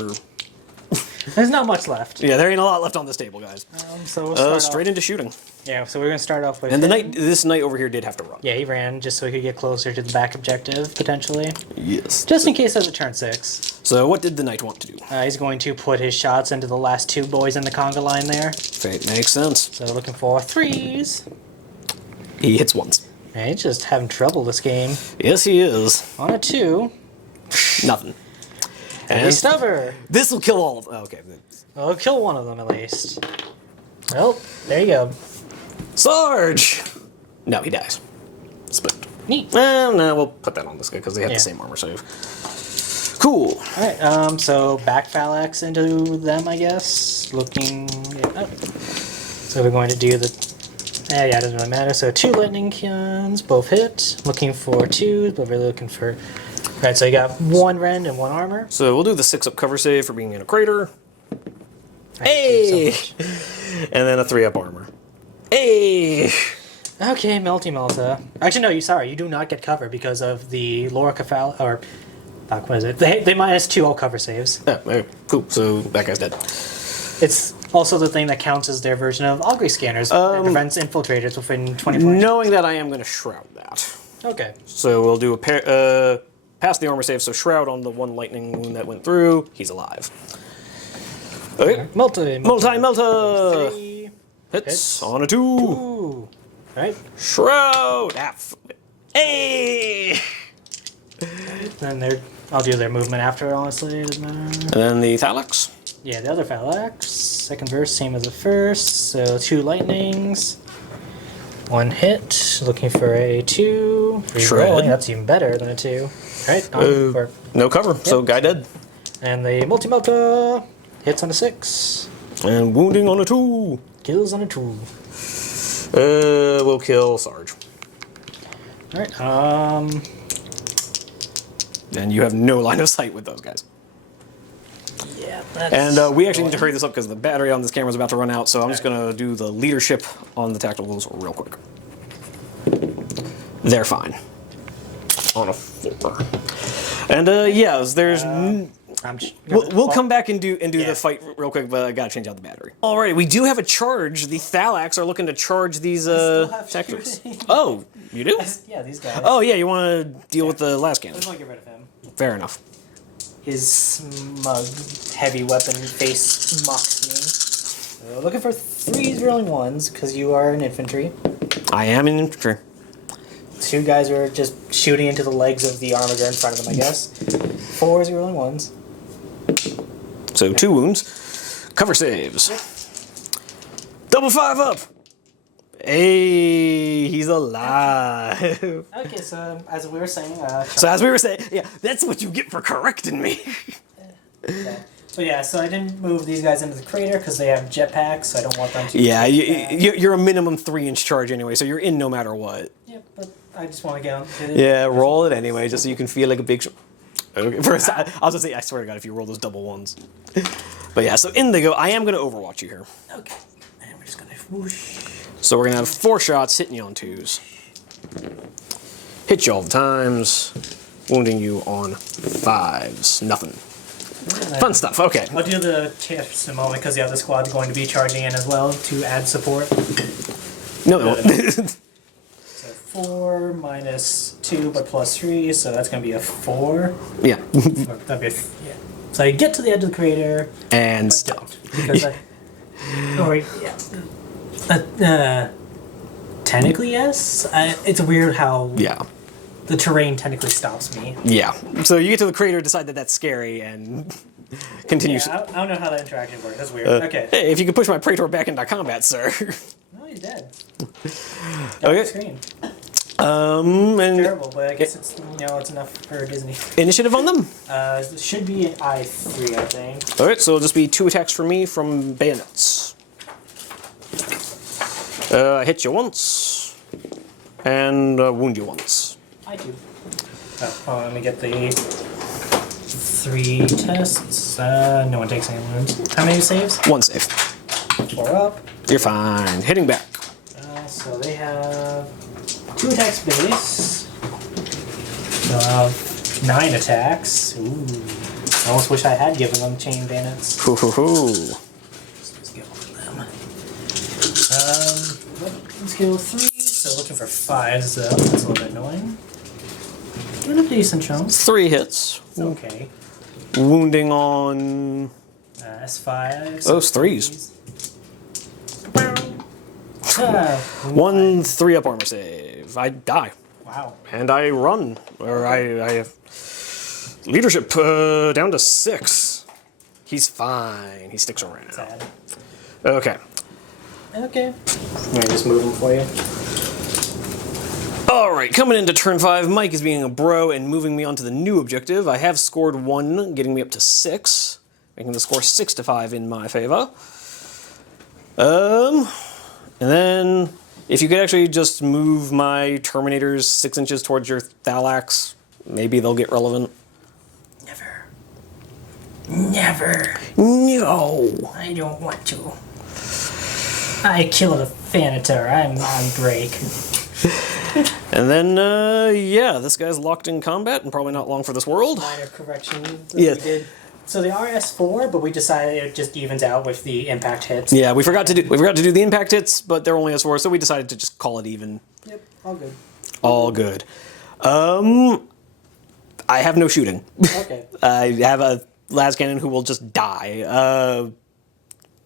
There's not much left. Yeah, there ain't a lot left on this table, guys. So we'll start Straight into shooting. Yeah, so we're gonna start off with. And him. this knight over here did have to run. Yeah, he ran just so he could get closer to the back objective potentially, Yes. just in case there's a turn 6. So what did the knight want to do? He's going to put his shots into the last 2 boys in the conga line there. Fate makes sense. So looking for 3s. He hits once. Man, he's just having trouble this game. Yes, he is. On a 2. Nothing. And he's stubborn. This will kill all of them. Okay. Well, kill one of them at least. Well, there you go. Sarge! No, he dies. Split. Neat. No, we'll put that on this guy because they have Yeah. the same armor save. Cool. Alright, so back phalanx into them, I guess. Looking. Yeah. So we're going to do the. Yeah, it doesn't really matter. So 2 lightning cans, both hit. Looking for 2s, but really looking for. Right, so you got 1 rend and 1 armor. So we'll do the 6-up cover save for being in a crater. I hate you Hey! so much. And then a 3-up armor. Hey! Okay, Melty Melta. Actually, no, you do not get cover because of the Lorica Phal. Or. Fuck, what is it? They -2 all cover saves. Yeah, okay, cool. So that guy's dead. It's also the thing that counts as their version of Augury scanners. It prevents infiltrators within 20 points. Knowing that, I am going to shroud that. Okay. So we'll do pass the armor save, so shroud on the 1 lightning wound that went through. He's alive. Okay. Multi-melta! 3. Hits on a 2. Ooh. Right. Shroud! Hey! Then I'll do their movement after, honestly. It doesn't matter. And then the Thallax. Yeah, the other phalanx. Second verse, same as the first. So 2 lightnings. 1 hit. Looking for a 2. Shred. Rerolling, that's even better than a 2. Right. No cover, so guy dead. And the multi-melta hits on a 6. And wounding on a 2. Kills on a 2. We'll kill Sarge. Alright, And you have no line of sight with those guys. yeah, that's... And we actually need to hurry this up because the battery on this camera is about to run out, so I'm just going to do the leadership on the tacticals real quick. They're fine. On a 4. And yeah, there's... We'll come back and do the fight real quick, but I gotta change out the battery. Alright, we do have a charge. The Thallax are looking to charge these tactics. Oh, you do? Yeah, these guys. Oh yeah, you want to deal with the last cannon. I just want to get rid of him. Fair enough. His smug, heavy weapon face mocks me. So looking for 3s rolling 1s, because you are an infantry. I am an infantry. 2 guys are just shooting into the legs of the armiger in front of them, I guess. 4s rolling 1s. So 2 wounds. Cover saves. Double 5 up. Hey, he's alive. Okay, so as we were saying, So as we were saying, yeah, that's what you get for correcting me. okay. So yeah, so I didn't move these guys into the crater because they have jetpacks, so I don't want them to. Yeah, you're a minimum 3-inch charge anyway, so you're in no matter what. Yeah, but I just want to get on. Yeah, roll it anyway, just so you can feel like a big. Okay, first, I was gonna say, I swear to God, if you roll those double 1s. But yeah, so in they go. I am gonna overwatch you here. Okay, and we're just gonna whoosh. So we're gonna have 4 shots hitting you on 2s. Hit you all the times, wounding you on 5s. Nothing. Fun stuff. Okay. I'll do the tips in a moment because the other squad's going to be charging in as well to add support. No. So 4 minus 2, but plus 3, so that's going to be a 4. Yeah. That'd be yeah. So I get to the edge of the crater. And but stop. don't, because I. Oh, wait, yeah. Technically, yes. It's weird how Yeah. the terrain technically stops me. Yeah. So you get to the crater, decide that that's scary, and continue. Yeah, I don't know how that interaction works. That's weird. Okay. Hey, if you could push my Praetor back into combat, sir. No, he's dead. Okay. Screen. And Terrible, but I guess it's it's enough for Disney. initiative on them. It should be an I3, I think. All right, so it'll just be 2 attacks for me from bayonets. I hit you once, and wound you once. I do. Oh, hold on, let me get the 3 tests. No one takes any wounds. How many saves? 1 save. 4 up. You're fine. Hitting back. So they have 2 attacks base. They'll have 9 attacks. Ooh. I almost wish I had given them chain bayonets. Hoo hoo hoo. Let's go for them. Skill 3, so looking for 5s though. That's a little bit annoying. Doing a decent chunk. 3 hits. It's okay. Wounding on S5. those 3s. 1 3-up armor save. I die. Wow. And I run. Or I have leadership down to 6. He's fine. He sticks around. Sad. Okay. Okay. Let me just move them for you. Alright, coming into turn 5, Mike is being a bro and moving me on to the new objective. I have scored 1, getting me up to 6, making the score 6-5 in my favor. And then, if you could actually just move my Terminators 6 inches towards your Thalax, maybe they'll get relevant. Never. Never. No! I don't want to. I killed a Thanator. I'm on break. And then, yeah, this guy's locked in combat and probably not long for this world. Minor correction that Yeah. we did. So they are S4, but we decided it just evens out with the impact hits. Yeah, we forgot to do the impact hits, but they're only S4, so we decided to just call it even. Yep, all good. All good. I have no shooting. Okay. I have a las cannon who will just die.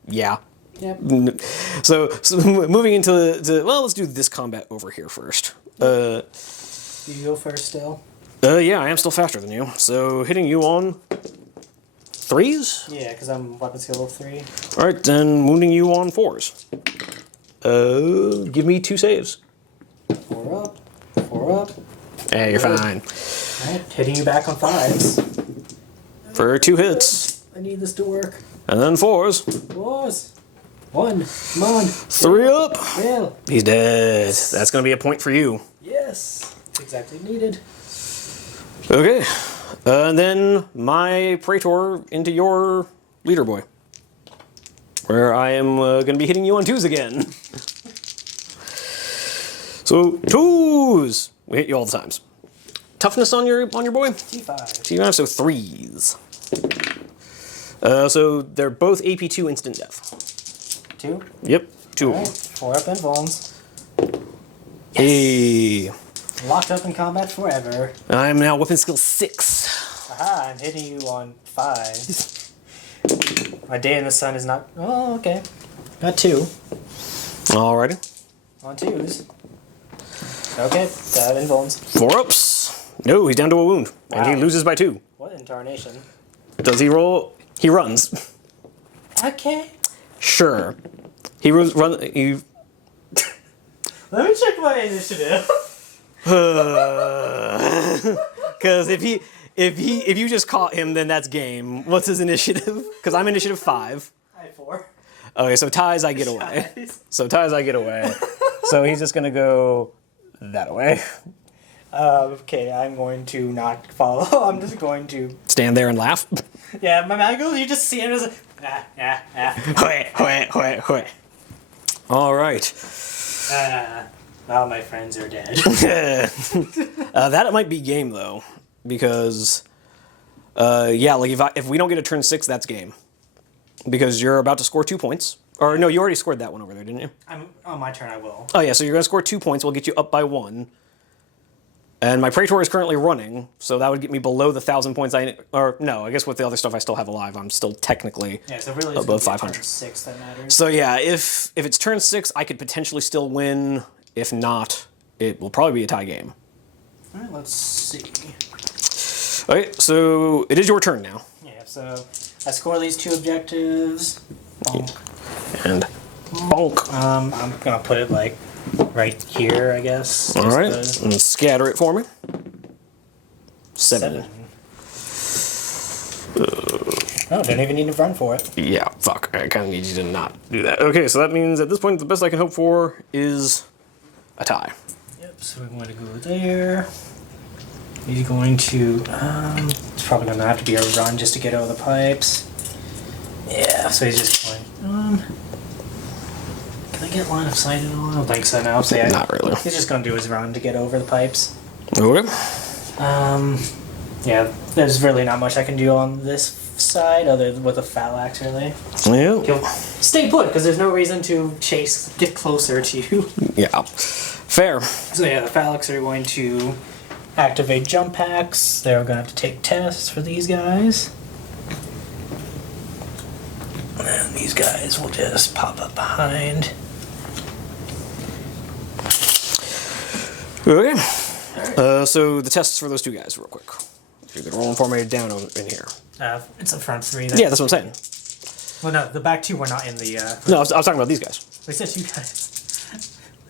Yeah. Yep. So moving into well, let's do this combat over here first. You go first still? Yeah, I am still faster than you. So hitting you on 3s? Yeah, because I'm weapon skill 3. Alright, then wounding you on 4s. Give me 2 saves. 4 up. 4 up. Hey, you're fine. Alright, hitting you back on 5s. For 2 hits. I need this to work. And then 4s. Boys. 1. Come on. 3 up. Well. He's dead. That's going to be a point for you. Yes. It's exactly needed. Okay. And then my Praetor into your leader boy. Where I am going to be hitting you on 2s again. So 2s. We hit you all the times. Toughness on your boy? T5. T5, so 3s. So they're both AP2 instant death. 2. Yep, 2 of Alright. them. 4 up and bones. Hey. Locked up in combat forever. I'm now weapon skill 6. Haha, I'm hitting you on 5. My day in the sun is not... Oh, okay. Got 2. Alrighty. On 2s. Okay, 7 bones. 4 ups. No, he's down to a wound. And he Wow. loses by 2. What in tarnation? Does he roll? He runs. Okay. Sure. He run. He. Let me check my initiative. Because if you just caught him, then that's game. What's his initiative? Because I'm initiative 5. I have 4. Okay, so ties I get away. So he's just gonna go that way. Okay, I'm going to not follow. I'm just going to... Stand there and laugh. Yeah, my man goes, you just see him as Hoi. All right. All my friends are dead. That might be game though, because like if we don't get a turn 6, that's game, because you're about to score 2 points. Or no, you already scored that one over there, didn't you? On my turn, I will. Oh yeah, so you're gonna score 2 points. We'll get you up by 1. And my Praetor is currently running, so that would get me below the 1,000 points. I guess with the other stuff I still have alive, I'm still technically So really above 500. Turn 6 that matters. So yeah, if it's turn 6, I could potentially still win. If not, it will probably be a tie game. All right, let's see. Okay, so it is your turn now. Yeah, so I score these 2 objectives. Bonk. And bonk. I'm gonna put it like right here, I guess. All right, Just and scatter it for me. 7. Oh, don't even need to run for it. Yeah, fuck. I kind of need you to not do that. Okay, so that means at this point, the best I can hope for is a tie. Yep, so we're going to go there. He's going to, it's probably going to have to be a run just to get over the pipes. Yeah, so he's just going, can I get line of sight at all? I don't think so, no. So yeah, Not really. he's just going to do his run to get over the pipes. Okay. Yeah, there's really not much I can do on this side other than with a phalanx, really. Yeah. He'll stay put, because there's no reason to get closer to you. Yeah. Fair. So yeah, the phalanx are going to activate jump packs. They're going to have to take tests for these guys. And these guys will just pop up behind. Okay. So the tests for those 2 guys, real quick. If you could roll them for me down in here. It's the front 3. Yeah, that's what I'm saying. Well, no, the back 2 were not in the... No, I was talking about these guys. They said 2 guys.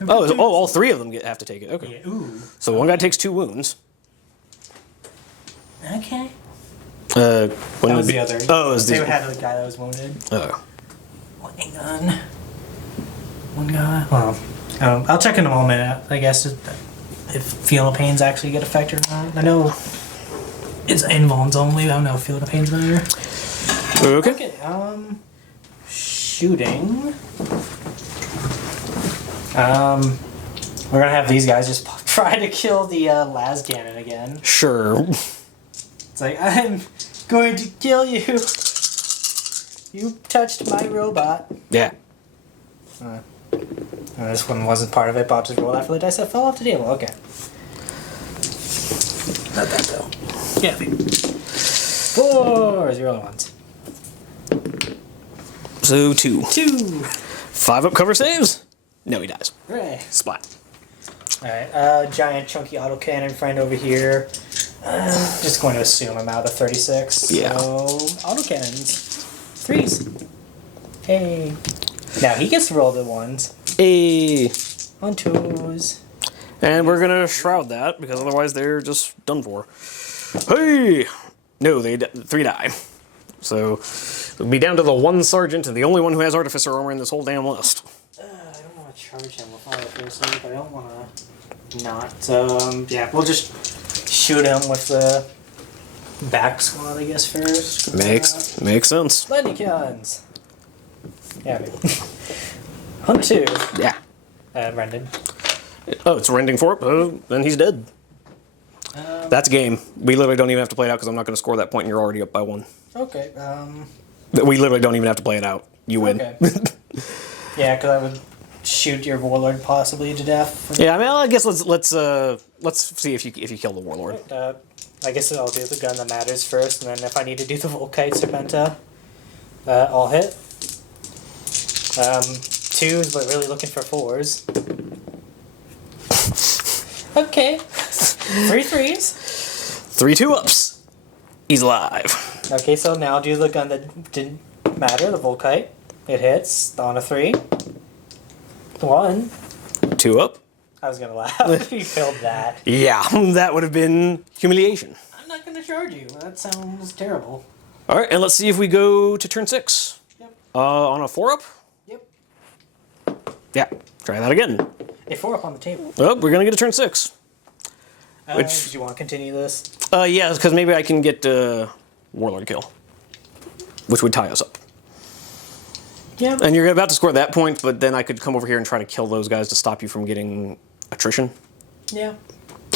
All 3 of them have to take it. Okay. Yeah, ooh. So one guy takes 2 wounds. Okay. That That was the other. Oh, it was they the. had the guy that was wounded. Oh. Hang on. One guy. Well, I'll check in a moment, I guess, if Feel of Pains actually get affected or not. I know it's invulns only. I don't know if Feel of Pains matter. Okay. Okay, shooting. We're gonna have these guys just try to kill the las cannon again. Sure. It's like, I'm going to kill you. You touched my robot. Yeah. This one wasn't part of it, but I'll just roll after the dice that fell off the table. Okay. Not that though. Yeah. 4 0 ones. So 2. 2. 5 up cover saves. No, he dies. Hooray. Splat. Alright, giant chunky autocannon friend over here. I'm just going to assume I'm out of 36. Yeah. So, autocannons. 3s. Hey. Now he gets to roll the 1s. Hey. On 2s. And we're gonna shroud that because otherwise they're just done for. Hey. No, 3 die. So it'll be down to the 1 sergeant and the only one who has artificer armor in this whole damn list. I don't want to charge him with artificer, but I don't want to not. So, yeah, we'll just shoot him with the back squad, I guess, first. Makes sense. Lightning guns. Yeah, Hunt 2. Yeah. Rended. Oh, it's rending for it. Then he's dead. That's game. We literally don't even have to play it out because I'm not going to score that point and you're already up by 1. Okay. We literally don't even have to play it out. You win. Okay. Yeah, because I would shoot your warlord possibly to death. Yeah, I mean, I guess let's see if you kill the warlord. I guess I'll do the gun that matters first, and then if I need to do the Volkite Serpenta, I'll hit. 2s, but really looking for 4s. Okay. 3 3s. 3 2-ups. He's alive. Okay, so now I'll do the gun that didn't matter, the Volkite. It hits on a 3. 1. 2-up. I was gonna laugh if you failed that. Yeah, that would have been humiliation. I'm not gonna charge you. That sounds terrible. All right, and let's see if we go to turn 6. Yep. On a 4-up? Yep. Yeah, try that again. A 4 up on the table. Oh, we're going to get a turn 6. Did you want to continue this? Yeah, because maybe I can get Warlord kill, which would tie us up. Yeah. And you're about to score that point, but then I could come over here and try to kill those guys to stop you from getting attrition. Yeah.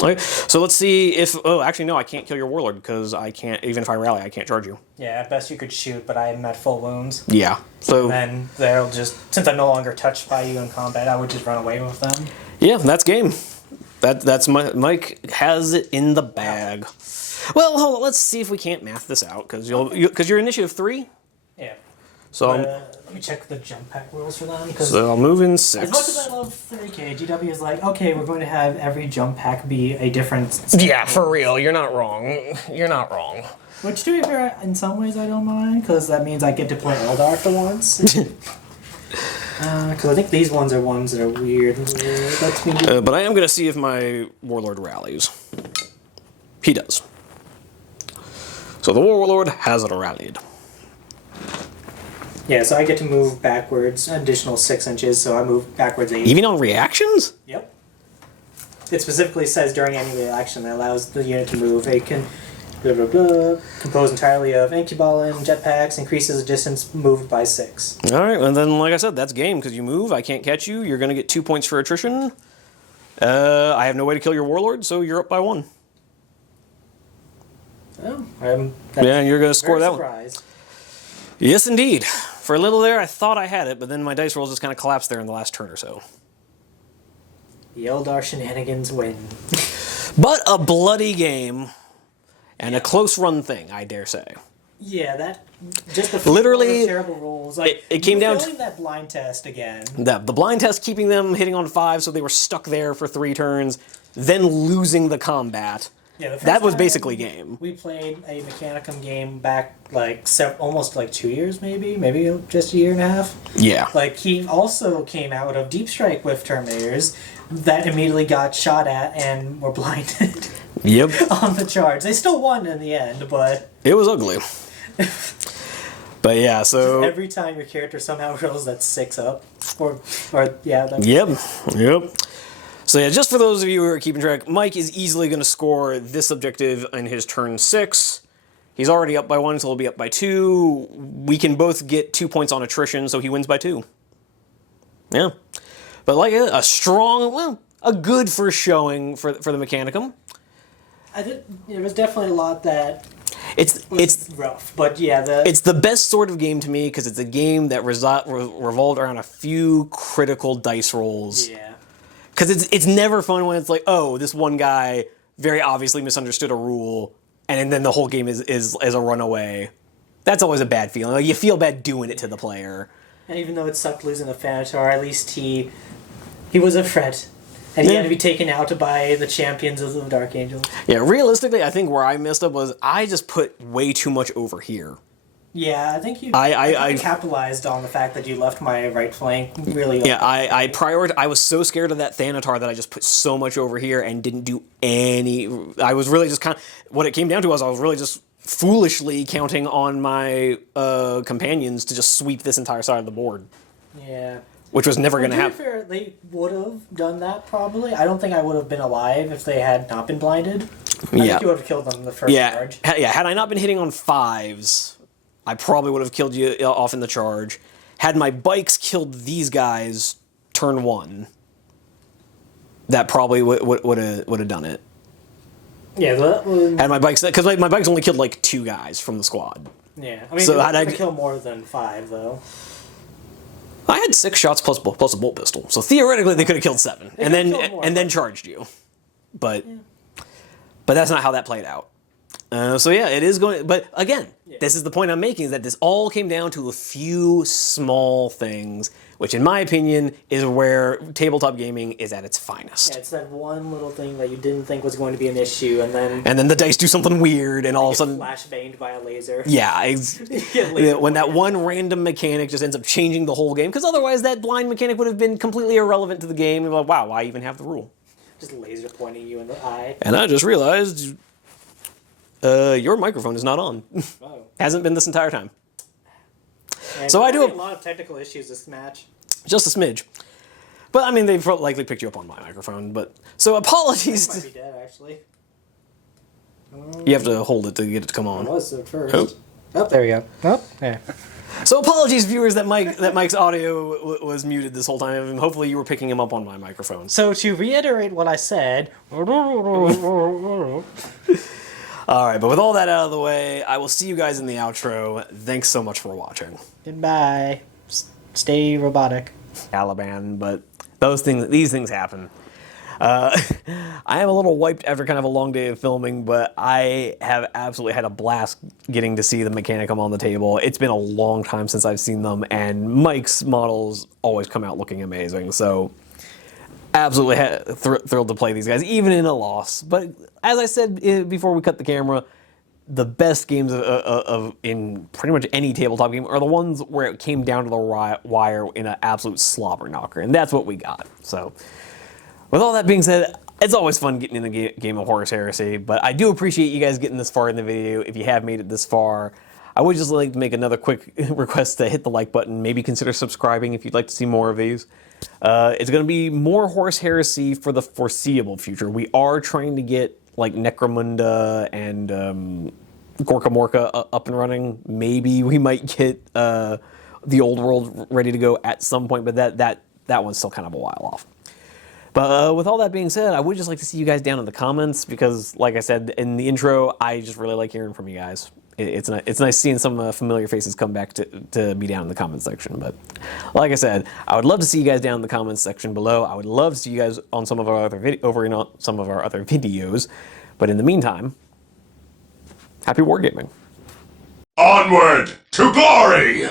Okay, so let's see if... Oh, actually, no, I can't kill your Warlord because I can't... Even if I rally, I can't charge you. Yeah, at best you could shoot, but I'm at full wounds. Yeah, so... And they'll just... Since I'm no longer touched by you in combat, I would just run away with them. Yeah, that's game. That's Mike has it in the bag. Well, hold on, let's see if we can't math this out, because you're initiative 3? Yeah. So, let me check the jump pack rules for them. So I'll move in 6. As much as I love 30K, GW is like, okay, we're going to have every jump pack be a different... Yeah, for real, you're not wrong. You're not wrong. Which, to be fair, in some ways I don't mind, because that means I get to play Eldar for once. Because I think these ones are ones that are weird. That's me. But I am going to see if my Warlord rallies. He does. So the Warlord has rallied. Yeah, so I get to move backwards an additional 6 inches, so I move backwards 8. Even on reactions? Yep. It specifically says during any reaction that allows the unit to move. It can composed entirely of Incuball and jetpacks, increases the distance moved by 6. All right, and then like I said, that's game because you move. I can't catch you. You're going to get 2 points for attrition. I have no way to kill your Warlord, so you're up by 1. Oh, yeah, and you're going to score that surprised. one. Yes, indeed. For a little there, I thought I had it, but then my dice rolls just kind of collapsed there in the last turn or so. The Eldar shenanigans win. But a bloody game, and a close run thing, I dare say. Yeah, that just the literally terrible rolls. Like it came down to that blind test again. The blind test keeping them hitting on 5, so they were stuck there for 3 turns, then losing the combat. Yeah, that was basically game. We played a Mechanicum game back like almost like 2 years, maybe just a year and a half. Yeah. Like he also came out of Deep Strike with Terminators that immediately got shot at and were blinded. Yep. On the charge. They still won in the end, but it was ugly. But yeah, so just every time your character somehow rolls that 6 up, or yeah. Yep. So yeah, just for those of you who are keeping track, Mike is easily going to score this objective in his turn 6. He's already up by 1, so he'll be up by 2. We can both get 2 points on attrition, so he wins by 2. Yeah. But like a strong, well, a good first showing for the Mechanicum. There was definitely a lot that it's rough, but yeah, it's the best sort of game to me because it's a game that revolved around a few critical dice rolls. Yeah. Because it's never fun when it's like, oh, this one guy very obviously misunderstood a rule, and then the whole game is a runaway. That's always a bad feeling. Like, you feel bad doing it to the player. And even though it sucked losing the Thanatar, at least he was a threat. And he had to be taken out by the champions of the Dark Angel. Yeah, realistically, I think where I messed up was I just put way too much over here. Yeah, I think I capitalized on the fact that you left my right flank really open. Yeah, I was so scared of that Thanatar that I just put so much over here and didn't do any... I was really just kind of... What it came down to was I was really just foolishly counting on my companions to just sweep this entire side of the board. Yeah. Which was never going to happen. Fair, they would have done that probably. I don't think I would have been alive if they had not been blinded. I think you would have killed them in the first charge. Yeah, had I not been hitting on 5s, I probably would have killed you off in the charge. Had my bikes killed these guys turn 1, that probably would have done it. Yeah, that would... Had my bikes, because my bikes only killed like 2 guys from the squad. Yeah, I mean, so I kill more than 5 though. I had 6 shots plus a bolt pistol, so theoretically they could have killed 7, and then charged you. But that's not how that played out. So yeah, it is going. But again, this is the point I'm making: is that this all came down to a few small things, which, in my opinion, is where tabletop gaming is at its finest. Yeah, it's that one little thing that you didn't think was going to be an issue, and then the dice do something weird, and all of a sudden, flash banged by a laser. yeah, Laser when that pointed. one random mechanic just ends up changing the whole game, because otherwise that blind mechanic would have been completely irrelevant to the game. You're like, wow, why even have the rule? Just laser pointing you in the eye. And I just realized your microphone is not on. Oh. Hasn't been this entire time. And So I do we're having a lot of technical issues this match. Just a smidge. But I mean, they've likely picked you up on my microphone. But so apologies. Might be dead, actually. You have to hold it to get it to come I on. was at first. Oh. Oh, there we go. Oh, there. So apologies, viewers, that Mike's audio was muted this whole time. And hopefully you were picking him up on my microphone. So to reiterate what I said. All right, but with all that out of the way, I will see you guys in the outro. Thanks so much for watching. Goodbye. Stay robotic. Caliban, but these things happen. I am a little wiped after kind of a long day of filming, but I have absolutely had a blast getting to see the Mechanicum on the table. It's been a long time since I've seen them, and Mike's models always come out looking amazing, so absolutely thrilled to play these guys, even in a loss. But as I said before we cut the camera, the best games in pretty much any tabletop game are the ones where it came down to the wire in an absolute slobber knocker, and that's what we got. So, with all that being said, it's always fun getting in a game of Horus Heresy, but I do appreciate you guys getting this far in the video. If you have made it this far, I would just like to make another quick request to hit the like button, maybe consider subscribing if you'd like to see more of these. It's going to be more Horus Heresy for the foreseeable future. We are trying to get like Necromunda and Gorka Morka up and running. Maybe we might get the old world ready to go at some point, but that one's still kind of a while off. But with all that being said, I would just like to see you guys down in the comments because, like I said in the intro, I just really like hearing from you guys. It's nice seeing some familiar faces come back to be down in the comments section. But like I said, I would love to see you guys down in the comments section below. I would love to see you guys on some of our other videos. But in the meantime, happy wargaming. Onward to glory!